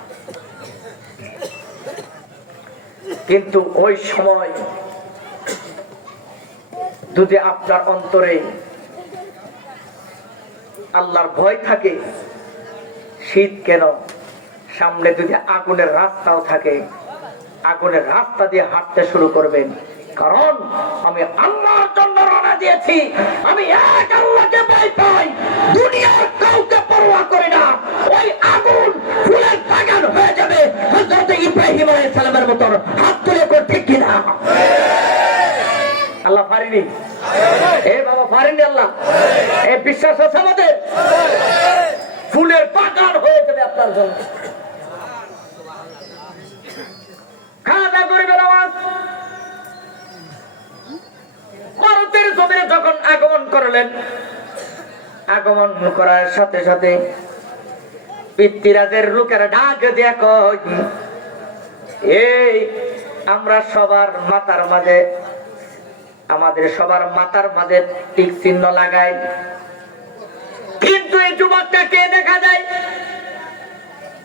কিন্তু ওই সময় যদি আপনার অন্তরে আল্লাহর ভয় থাকে, শীত কেন, সামনে যদি আগুনের রাস্তাও থাকে, আগুনের রাস্তা দিয়ে হাঁটতে শুরু করবেন, কারণ আমি আল্লাহর জন্য রওনা দিয়েছি, আমি এক আল্লাহকে ভয় পাই, দুনিয়ার কাউকে পরোয়া করি না। ওই আগুন ফুলের বাগান হয়ে যাবে হযরত ইব্রাহিম আলাইহিস সালামের মত। হাত তুলে কর ঠিক কিনা? আল্লাহ পারেনি? এ বাবা পারেনি আল্লাহ? এই বিশ্বাস আছে আমাদের? ফুলের বাগান হয়ে যাবে আপনার জন্য। খাওয়া করবেন আওয়াজ। ভারতের জমিনে যখন আগমন করলেন, আগমন করার সাথে সাথে পিতৃরাজের লোকেরা ডাক দিয়া কয়, এই আমরা সবার মাথার মাঝে, আমাদের সবার মাথার মাঝে টিক চিহ্ন লাগাই, কিন্তু এই যুবকটাকে দেখা যায়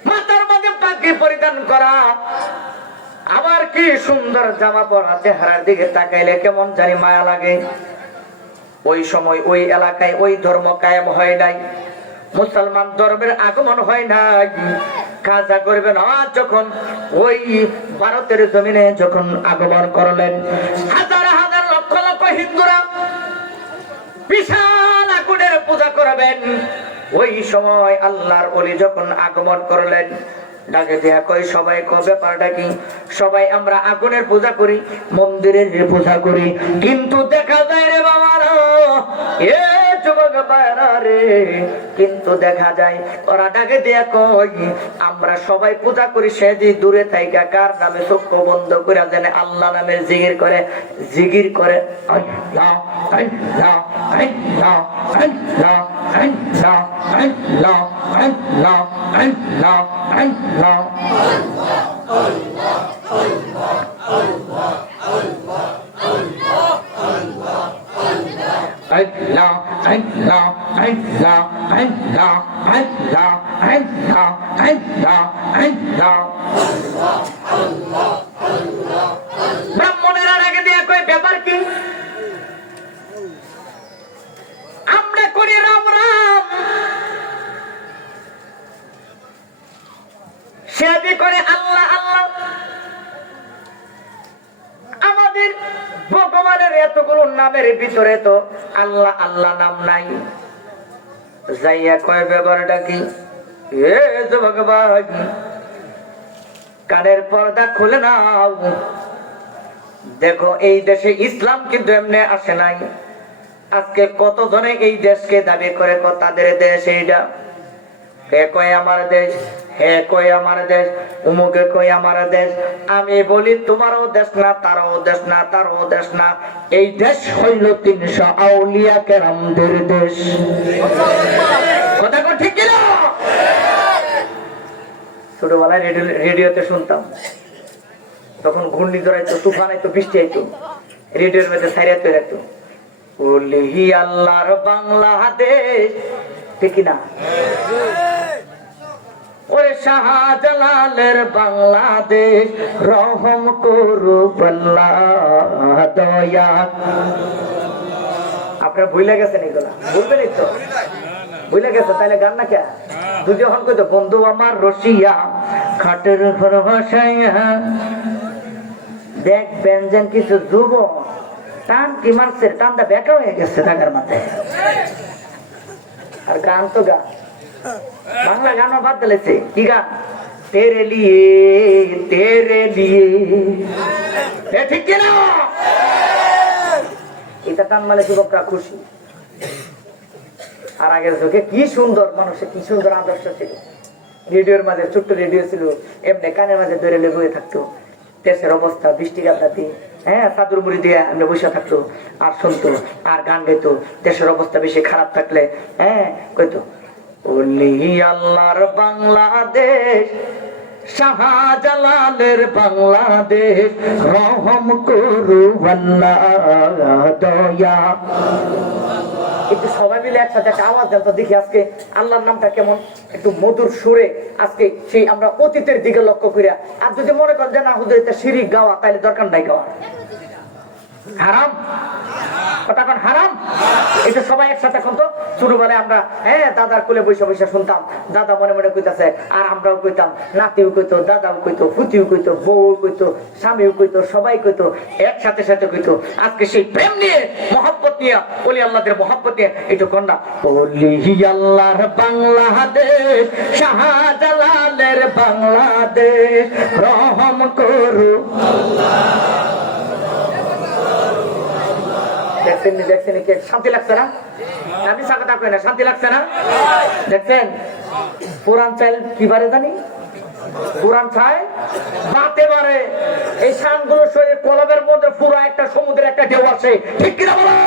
মাথার মাঝে পাগড়ি পরিধান করা, আবার কি সুন্দর জামা পরা, চেহারার দিকে তাকাইলে কেমন জানি মায়া লাগে। ওই সময় ওই এলাকায় ওই ধর্ম কায়েম হয় নাই, মুসলমান ধর্মের আগমন হয় নাই। কাজা করবে না, যখন ওই ভারতের জমিনে যখন আগমন করলেন, হাজার হাজার লক্ষ লক্ষ হিন্দুরা বিশাল আগুনের পূজা করবেন। ওই সময় আল্লাহর ওলি যখন আগমন করলেন, ডাকে দেয়া কই, সবাই ব্যাপারটা কি? সবাই আমরা আগুনের পূজা করি, মন্দিরের পূজা করি, কিন্তু দেখা যায় রে বাবারা, এ যুবক ভাইরা রে, কিন্তু দেখা যায় ওরা ডাকে দিয়া কই আমরা সবাই পূজা করি, সে যে দূরে থাইকা কার নামে চক্ষু বন্ধ করে জানে আল্লাহ নামের জিকির করে, জিকির করে আল্লাহ আল্লাহ আল্লাহ আল্লাহ আল্লাহ আল্লাহ আল্লাহ আল্লাহ আল্লাহ। Allah, Allah, Allah, Allah, Allah, Allah, Allah, Allah. ব্রাহ্মণেরা রেখে দিয়ে কই ব্যাপার কি? আমরা করি রাম রাম, সে করে আল্লাহ আল্লাহ। আমাদের ভগবানের এতগুলো নামের ভিতরে তো আল্লাহ আল্লাহ নাম নাই। যাইয়া কয় ব্যাপারটা কি? এ যুবক ভাই, কানের পর্দা খুলে নাও, দেখো এই দেশে ইসলাম কিন্তু এমনি আসে নাই। আজকে কত জনে এই দেশকে দাবি করে তাদের দেশ এইটা, কে কয় আমার দেশ, হে কই আমার দেশ, উমুকে কই আমার দেশ। আমি বলি তোমারও দেশ না, তারও দেশ না, তারও দেশ না, এই দেশ হইল 300 আউলিয়া কেরামদের দেশ। কথা কো ঠিক কিনা? ছোটবেলায় রেডিওতে শুনতাম, তখন ঘূর্ণিঝড় আইতো, তুফান আইতো, বৃষ্টি আইতো, রেডিওর মধ্যে সাইরাতে রাখতো ওলি আল্লাহর বাংলাদেশ, ঠিক না? ওরে শাহজালালের বাংলাদেশ, রহম করু আল্লাহ দয়া। আপনারা ভুলে গেছেন এগুলা? বলবেন তো ভুলে গেছে, তাইলে গান না কে দুটো হন কইতো বন্ধু আমার রসিয়া খাটের ঘর বসাইয়া। দেখ ব্যঞ্জন কিছু যুব টান কি মারছে, টানটা বেঁকা হয়ে গেছে ঢাকার মাথায়। আর গান তো গান, বাংলা গানও বাদ দিলেছে। কি গান? তেরে লিয়ে তেরে লিয়ে, ঠিক কিনা? এটা টান মানে যুবকরা খুশি। আর আগের যুগে কি সুন্দর মানুষের, কি সুন্দর আদর্শ ছিল। রেডিওর মাঝে, ছোট্ট রেডিও ছিল, এমনি কানের মাঝে ধরে লেগে থাকতো। দেশের অবস্থা, বৃষ্টি গাদাতি, হ্যাঁ, চাদর মুড়ি দিয়ে আমরা বসে থাকতো আর শুনতো আর গান গাইতো। দেশের অবস্থা বেশি খারাপ থাকলে হ্যাঁ কইতো ওলি আল্লাহর বাংলাদেশ, শাহজালালের বাংলাদেশ, রহম করু আল্লাহ দয়া। একটু সবাই মিলে একসাথে একটা আওয়াজ দেন তো দেখি আজকে আল্লাহর নামটা কেমন একটু মধুর সুরে আজকে সেই আমরা অতীতের দিকে লক্ষ্য করিয়া। আর যদি মনে করেন যে না হুজুর এটা শিরিক গাওয়া, তাহলে দরকার নাই গাওয়া, হারাম। কথা কোন হারাম? এটা সবাই একসাথে এখন তো ছোটবেলায় আমরা হ্যাঁ দাদার কোলে বসে বসে শুনতাম, দাদা মনে মনে কইতাছে আর আমরাও কইতাম, নাতিও কইতো, দাদাও কইতো, ফুতিও কইতো, বউ কইতো, স্বামীও কইতো, সবাই কইতো, একসাথে সাথে কইতো। আজকে সেই প্রেম নিয়ে, মহব্বত নিয়ে, ওলি আল্লাহদের মহব্বত নিয়ে একটু কন্যা ওলি আল্লাহর বাংলাদেশ, শাহজালালের বাংলাদেশ, রহম করু আল্লাহ। দেখছেন দেখছেন কি শান্তি লাগছে না? আমি সাকাতা কই না, শান্তি লাগছে না? দেখছেন পুরান চাইল কি বারে জানি, পুরান ছাই বাতে বারে। এই শানগুলো শরীর কলবের মধ্যে পুরো একটা সমুদ্রের একটা ঢেউ আছে, ঠিক কিনা বলেন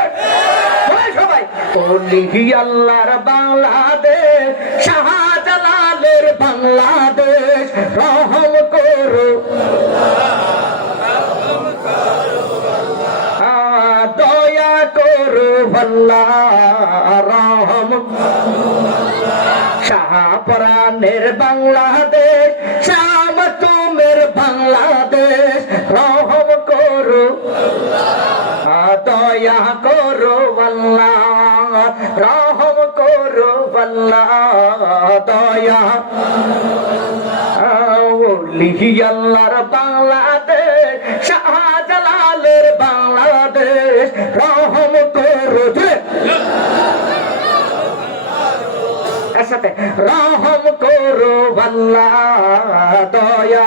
সবাই? ওলি আল্লাহর বাংলাদেশ, শাহজালালের বাংলাদেশ, রহম করু দয়া করু আল্লাহ, রহম শাহপরানের বাংলাদেশ, শাম তুমের বাংলাদেশ, রহম করু দয়া করু আল্লাহ, রহম করু আল্লাহ দয়া। ওলি আল্লাহর বাংলাদেশ, শাহজালালের বাংলাদেশ, রহম করু একসাথে, রহম করু আল্লাহ দয়া।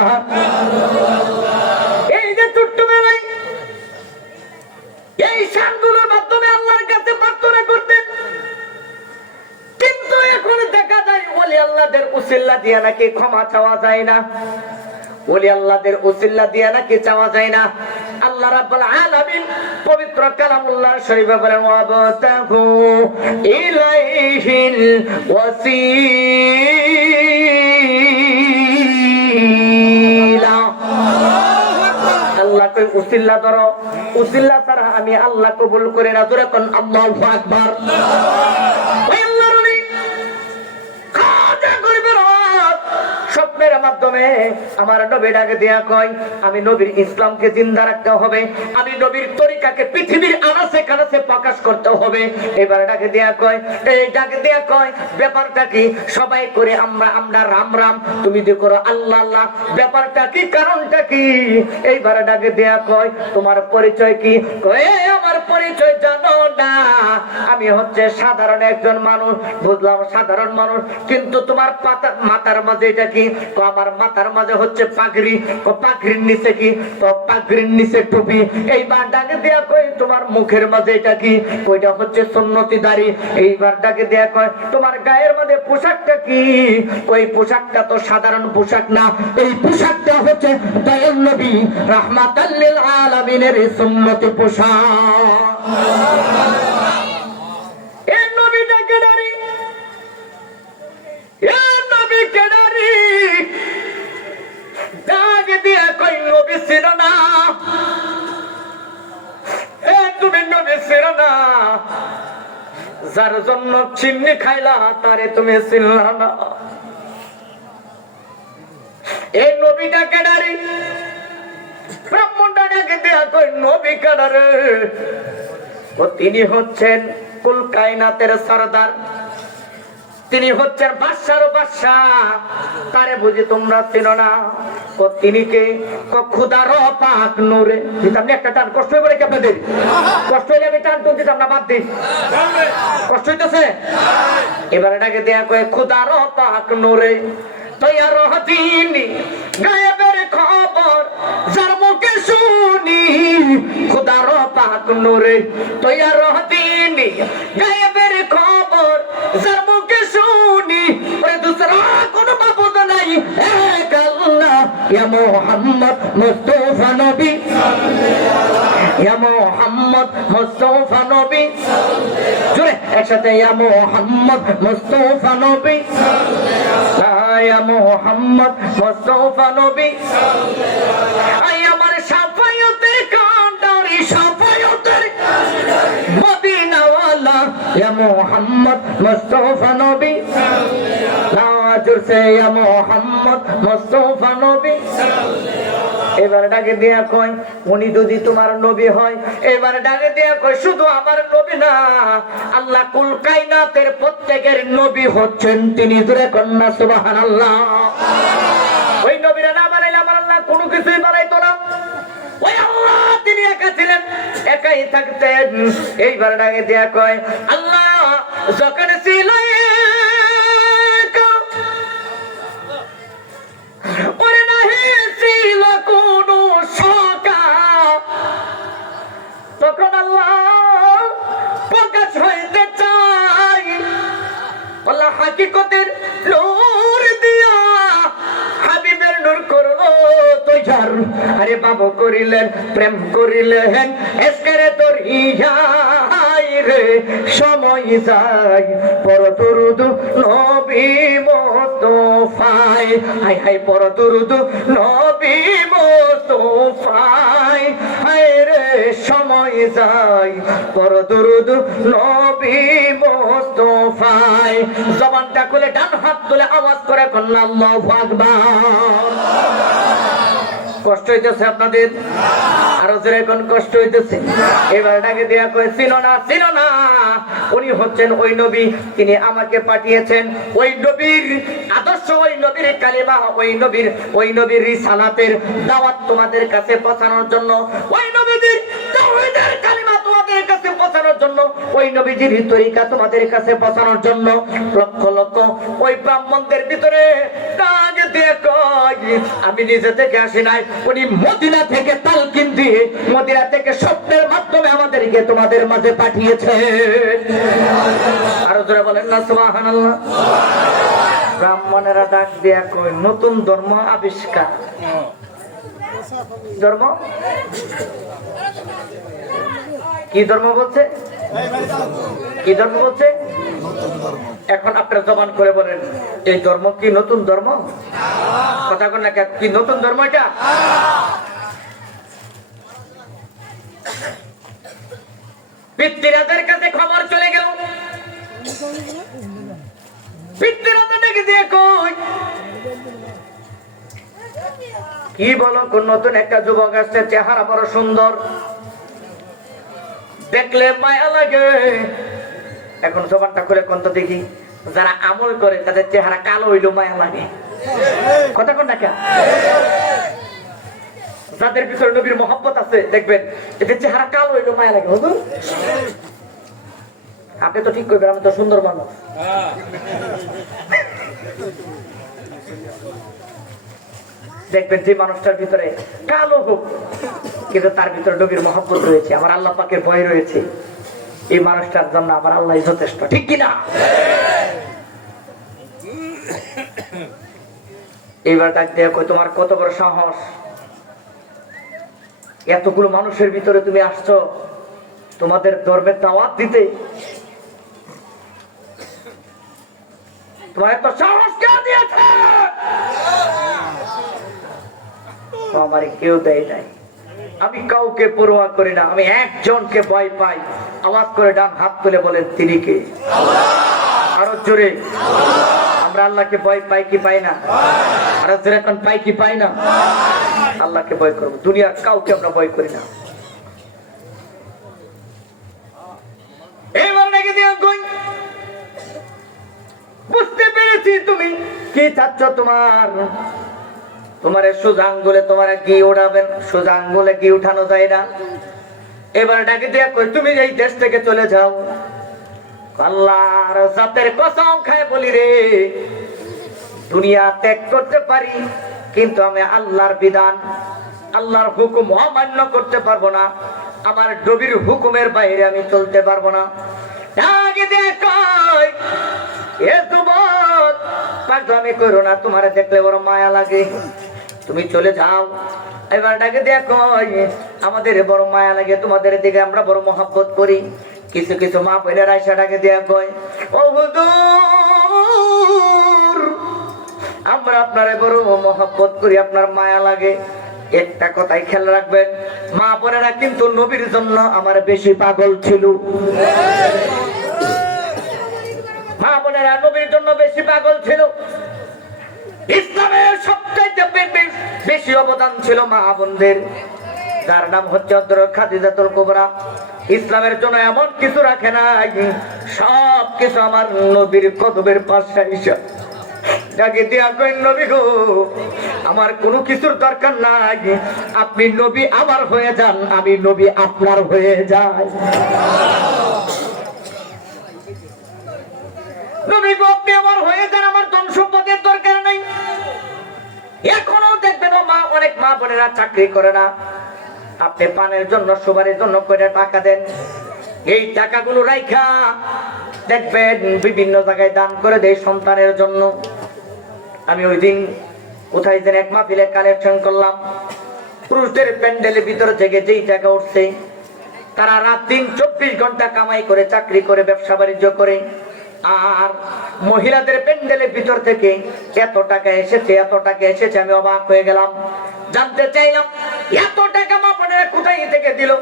এই যে ছোট্ট বেলায় এই শানগুলোর মাধ্যমে আল্লাহর কাছে প্রার্থনা করতেন, ওলি আল্লাহদের উসিলা দিয়ে নাকি ক্ষমা চাওয়া যায় না, ওলি আল্লাহদের উসিলা দিয়ে নাকি চাওয়া যায় না। আল্লাহ রাব্বুল আলামিন পবিত্র কালামুল্লাহ শরীফে বলেন ওয়াবতাহু ইলাইহিল ওয়াসিলা। আল্লাহ কই উসিলা ধরো, উসিলা ছাড়া আমি আল্লাহ কবুল করে না। জোরে কোন আল্লাহু আকবার। স্বপ্নের মাধ্যমে আমার নবী ডাকে দিয়া কয় আমি নবীর ইসলামকে জিন্দা রাখতে হবে, আমি নবীর তরিকাকে পৃথিবীর আনাচে কানাচে প্রকাশ করতে হবে। এবার ডাকে দিয়া কয়, এই ডাকে দিয়া কয় ব্যাপারটা কি? সবাই করে আমরা রাম রাম, তুমি দিয়ে করো আল্লাহ আল্লাহ, ব্যাপারটা কি, কারণটা কি? এইবার ডাকে দিয়া কয় তোমার পরিচয় কি? কয় আমার পরিচয় জানো না, আমি হচ্ছে সাধারণ একজন মানুষ। বুঝলাম সাধারণ মানুষ, কিন্তু তোমার মাথার মাঝে এটা কি? আমার মাথার মাঝে হচ্ছে পাগড়ি। পাগড়ির নিচে কি? তো পাগড়ির নিচে টুপি। এইবার ডাকে দেয়া কয় তোমার মুখের মাঝে এটা কি? ওইটা হচ্ছে সুন্নতি দাড়ি। এইবার ডাকে দেয়া কয় তোমার গায়ের মধ্যে পোশাকটা কি? ওই পোশাকটা তো সাধারণ পোশাক না, এই পোশাকটা হচ্ছে দয়াল নবী রাহমাতাল লিল আলামিনের সুন্নতি পোশাক। এই নবীটাকে দাঁড়ি, এই নবীকে দাঁড়ি ডাকে দিয়া কই নবী ছিল না, তুমি নবী ছিল না, যার জন্য চিন্নি খাইলা তারে তুমি চিনলা না। এই নবীটাকে দাঁড়ি ব্রাহ্মণটা ডাকে দিয়া কই নবী কাদারে, তিনি হচ্ছেন কুল কায়নাতের সরদার, তিনি হচ্ছেন বাদশার বাদশাহ, তারে বুঝি তোমরা চিনো না? তিনি কে? খুদার পাক নূরে। আপনি একটা টান কষ্ট হয়ে পড়ে কি আপনাদের? কষ্ট হইলে আমি টান টুন দিতাম না, বাদ দিই। কষ্ট হইতেছে? এবার এটাকে দেয়া কয়ে খুদার পাক নূরে তৈয়ার হতিনি গায়েবের খবর যার মুখে শুনি, খুদার পাক নূরে তৈয়ার হতিনি গায়েবের খবর যার মুখে শুনি, ওরে দুসরা কোনো মাবুদ নাই এক আল্লাহ। ইয়া মুহাম্মদ মুস্তাফা নবী, ইয়া মুহাম্মদ মুস্তাফা নবী, জোরে একসাথে ইয়া মুহাম্মদ মুস্তাফা নবী, ইয়া মুহাম্মদ মুস্তাফা নবী। আই আমার শাফায়াতের কান্ডারি, শাফায়াতের মদিনাওয়ালা ইয়া মুহাম্মদ মুস্তাফা নবী, জোরসে ইয়া মুহাম্মদ মুস্তাফা নবী। এবার ডাকে দিয়া কয় উনি যদি তোমার নবী হয়, এবার ডাকে দিয়া কয় শুধু আমার নবী না, আল্লাহ কুল কায়নাতের প্রত্যেকের নবী হচ্ছেন তিনি। জোরে কন্যা সুবহানাল্লাহ। ওই নবীরা না বানাইলে আমার আল্লাহ কোনো কিছুই বানাইতো না। ওই আল্লাহ তিনি একা ছিলেন, একাই থাকতেন। এইবার ডাকে দিয়া কয় আল্লাহ যখন ছিল ওরে নাহি ছিল কোন শকা, তখন আল্লাহ প্রকাশ হইতে চাই, আল্লাহ হাকিকতের নূর দিয়া হাবিবের নূর করলো তৈয়ার। আরে বাবু করিলেন প্রেম করিলেন এসকেরে তোর ইহাই রে, সময় যায় পর দুরুদ নবী মুস্তাফায়, হাই হাই পর দুরুদ নবী মুস্তাফায়, হাই রে সময় যায় পর দুরুদ নবী মুস্তাফায়। জবানটা খুলে ডান হাত তুলে আওয়াজ করে কন্যা আল্লাহু আকবার। কষ্ট হইতেছে আপনাদের? আরো জোরে কোন কষ্ট হইতেছে? এবার ডাকে দেয়া কয় ছিল না, ছিল না, উনি হচ্ছেন ওই নবী, তিনি আমাকে পাঠিয়েছেন। ওই নবীর আদর্শ, ওই নবীর কালিমা, ওই নবীর রিসালাতের দাওয়াত তোমাদের কাছে পৌঁছানোর জন্য, ওই নবীর তাওহীদের কালিমা তোমাদের কাছে পৌঁছানোর জন্য, ওই নবীজির তরিকা তোমাদের কাছে পৌঁছানোর জন্য লক্ষ লক্ষ ওই ব্রাহ্মণদের ভিতরে ডাকে দেয়া কয় আমি নিজে থেকে আসি নাই, উনি মদিনা থেকে তালকিন দিয়ে, মদিনা থেকে স্বপ্নের মাধ্যমে আমাদেরকে তোমাদের মাঝে পাঠিয়েছে। আরো জোরে বলেন না সুবহানাল্লাহ। ব্রাহ্মণেরা ডাক দিয়া কই নতুন ধর্ম আবিষ্কার। ধর্ম কি ধর্ম বলছে? কি ধর্ম বলছে? এখন আপনারা জবান করে বলেন, এই ধর্ম কি নতুন ধর্ম? কথা বলেন না, কি নতুন ধর্ম এটা? পিতৃরাজের কাছে খবর চলে গেল, পিতৃরাজা ডেকে দিয়ে কই কি বলো, কোন নতুন একটা যুবক আসছে, চেহারা বড় সুন্দর, দেখলে মায়া লাগে। এখন জবানটা খুলে কোন তো দেখি, যারা আমল করে তাদের চেহারা কালো হইলেও মায়া লাগে। কথা কোন না, যাদের ভিতরে নবীর মহব্বত আছে দেখবেন এদের চেহারা কালো হইলেও মায়া লাগে। হুজুর আপনি তো ঠিক করবেন, আমি তো সুন্দর মানুষ। দেখবেন যে মানুষটার ভিতরে কালো হোক কিন্তু তার ভিতরে নবীর মহব্বত রয়েছে, আমার আল্লাহ পাকের ভয় রয়েছে, এই মানুষটার জন্য আমার আল্লাহ যথেষ্ট। ঠিক কিনা? এইবার ডাক দিয়ে কই তোমার কত বড় সাহস, এতগুলো মানুষের ভিতরে তুমি আসছো তোমাদের ধর্মের দাওয়াত দিতে, তোমার এত সাহস কে দিয়েছে? আমার কেউ দেয় নাই, আমি কাউকে পরোয়া করি না, আমি একজনকে ভয় পাই। আওয়াজ করে ডান হাত তুলে বলেন তিনি কে? আরো জোরে। আমরা আল্লাহকে ভয় পাই কি পাই না? আরো জোরে এখন পাই কি পাই না? আল্লাহকে ভয় করবো, দুনিয়ার কাউকে আমরা ভয় করি না। এইবার নাকি দিয়ে কই বুঝতে পেরেছি তুমি কি চাচ্ছ। তোমার সোজা আঙ্গুলে তোমার ঘি উঠাবেন, সোজা আঙ্গুলে ঘি উঠানো যায় না। এবার ডাকে দিয়া কই তুমি এই দেশ থেকে চলে যাও। আল্লাহর জাতের কসম খায় বলি রে, দুনিয়া ত্যাগ করতে পারি কিন্তু আমি আল্লাহর বিধান, আল্লাহর হুকুম অমান্য করতে পারবো না, আমার নবীর হুকুমের বাইরে আমি চলতে পারবো না। ডাকে দিয়া কই এ যুবক পাগলামি করো না, তোমারে দেখলে বড় মায়া লাগে, তুমি চলে যাও। এবার ডাকে দিয়া কই আমাদের বড় মায়া লাগে, তোমাদের দিকে আমরা বড় মহব্বত করি। কিছু কিছু মা বোনের আয়সা ডাকে দিয়া কই ও হুজুর আমরা আপনারে বড় মহব্বত করি, আপনার মায়া লাগে। একটা কথাই খেয়াল রাখবেন, মা বোনেরা কিন্তু নবীর জন্য আমার বেশি পাগল ছিল। মা বোনেরা নবীর জন্য বেশি পাগল ছিল। ইসলামের সবচেয়ে বেশি অবদান ছিল মা বোনদের, যার নাম হচ্ছে হযরত খাদিজাতুল কুবরা। ইসলামের জন্য এমন কিছু রাখে নাই, সব কিছু আমার নবীর কদমের পাশে এসে ডাকে দিয়া কই নবী গো আমার কোনো কিছুর দরকার নাই, আপনি নবী আমার হয়ে যান, আমি নবী আপনার হয়ে যাই। নবী গো আপনি আমার হয়ে যান, আমার ধন সম্পদের দরকার নেই। এখনো দেখবেন অনেক মা বোনেরা চাকরি করে না, আপনি পানের জন্য সুপারির জন্য কয়টা টাকা দেন, এই টাকাগুলো রাইখা দেখবেন বিভিন্ন জায়গায় দান করে দেয় সন্তানের জন্য। আমি ওই দিন কোথায় যেন এক মাহফিলে কালেকশন করলাম, পুরুষদের প্যান্ডেলের ভিতর থেকে যেই টাকা উঠছে তারা রাত দিন 24 ঘন্টা কামাই করে চাকরি করে ব্যবসা বাণিজ্য করে, আর মহিলাদের প্যান্ডেলের ভিতর থেকে এত টাকা এসেছে, এত টাকা এসেছে। আমি অবাক হয়ে গেলাম, জানতে চাইলাম এত টাকা মা বোনেরা কোথায় থেকে দিল।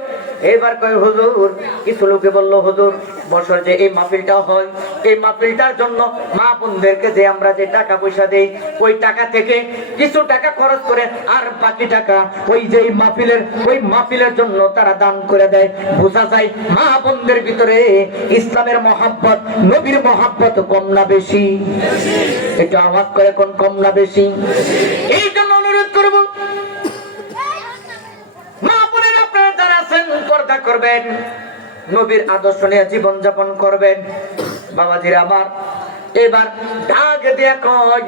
এবার কই হুজুর, কিছু লোকে বলল হুজুর বছর যে এই মাহফিলটা হয়, এই মাহফিলটার জন্য মা বোনদেরকে যে আমরা যে টাকা পয়সা দেই, ওই টাকা থেকে কিছু টাকা খরচ করে আর বাকি টাকা ওই যে ওই মাহফিলের জন্য তারা দান করে দেয়। বোঝা যায় মা বোনদের ভিতরে ইসলামের মহব্বত, নবীর মহব্বত কম না বেশি? এটা আওয়াজ করে কোন কম না বেশি? এই জন্য অনুরোধ করব মা বোনেরা আপনারা যারা আছেন পর্দা করবেন, নবীর আদর্শ নিয়ে জীবন যাপন করবেন। বাবাজিরা আমার এবার ডাক দিয়ে কয়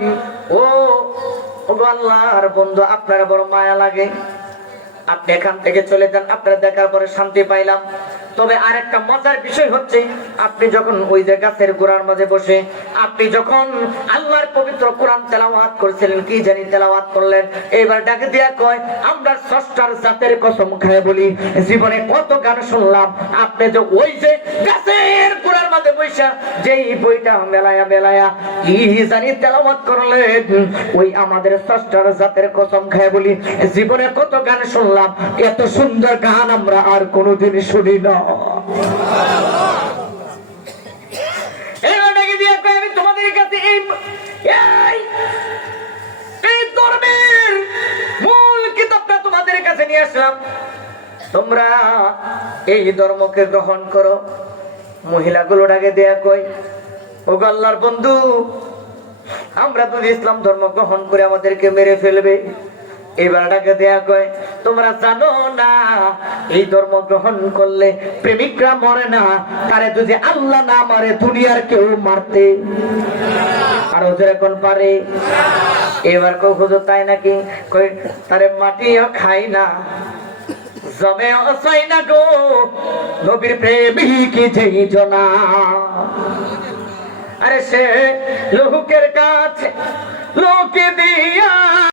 ও আল্লাহর বন্ধু আপনার বড় মায়া লাগে, আপনি এখান থেকে চলে যান, আপনারা দেখার পরে শান্তি পাইলাম। তবে আরেকটা মজার বিষয় হচ্ছে, আপনি যখন ওই যে গাছের গোড়ার মাঝে বসে আপনি যখন আল্লাহর পবিত্র কোরআন তেলাওয়াত করছিলেন, কি জানি তেলাওয়াত করলেন, এবার ডাকে দিয়া কয়, আমরা স্রষ্টার জাতের কসম খায় বলি জীবনে কত গান শুনলাম, আপনি যে ওই যে গাছের গোড়ার মাঝে বসে যেই বইটা মেলায়া মেলায়া কি জানি তেলাওয়াত করলেন, ওই আমাদের স্রষ্টার জাতের কসম খায় বলি জীবনে কত গান শুনলাম, এত সুন্দর গান আমরা আর কোনোদিন শুনি না। আমি তোমাদের কাছে এই ধর্মের মূল কিতাবটা তোমাদের কাছে নিয়ে আসলাম, তোমরা এই ধর্মকে গ্রহণ করো। মহিলাগুলো ডাকে দেয়া কই, ও আল্লাহর বন্ধু, আমরা তো ইসলাম ধর্ম গ্রহণ করে আমাদেরকে মেরে ফেলবে। এবার ডাকে দেয়া কয়, তোমরা জানো না এই ধর্ম গ্রহণ করলে প্রেমিকরা মরে না, তারে যদি আল্লাহ না মারে দুনিয়ার কেউ মারতে আর ওদের এখন পারে। এবার কো হুজুর তাই নাকি? কই তারে মাটিও খাই না, জমেও চাই না গো, নবীর প্রেমিক যেই জনা। আরে সে লোকের কাছে লোকে দিয়া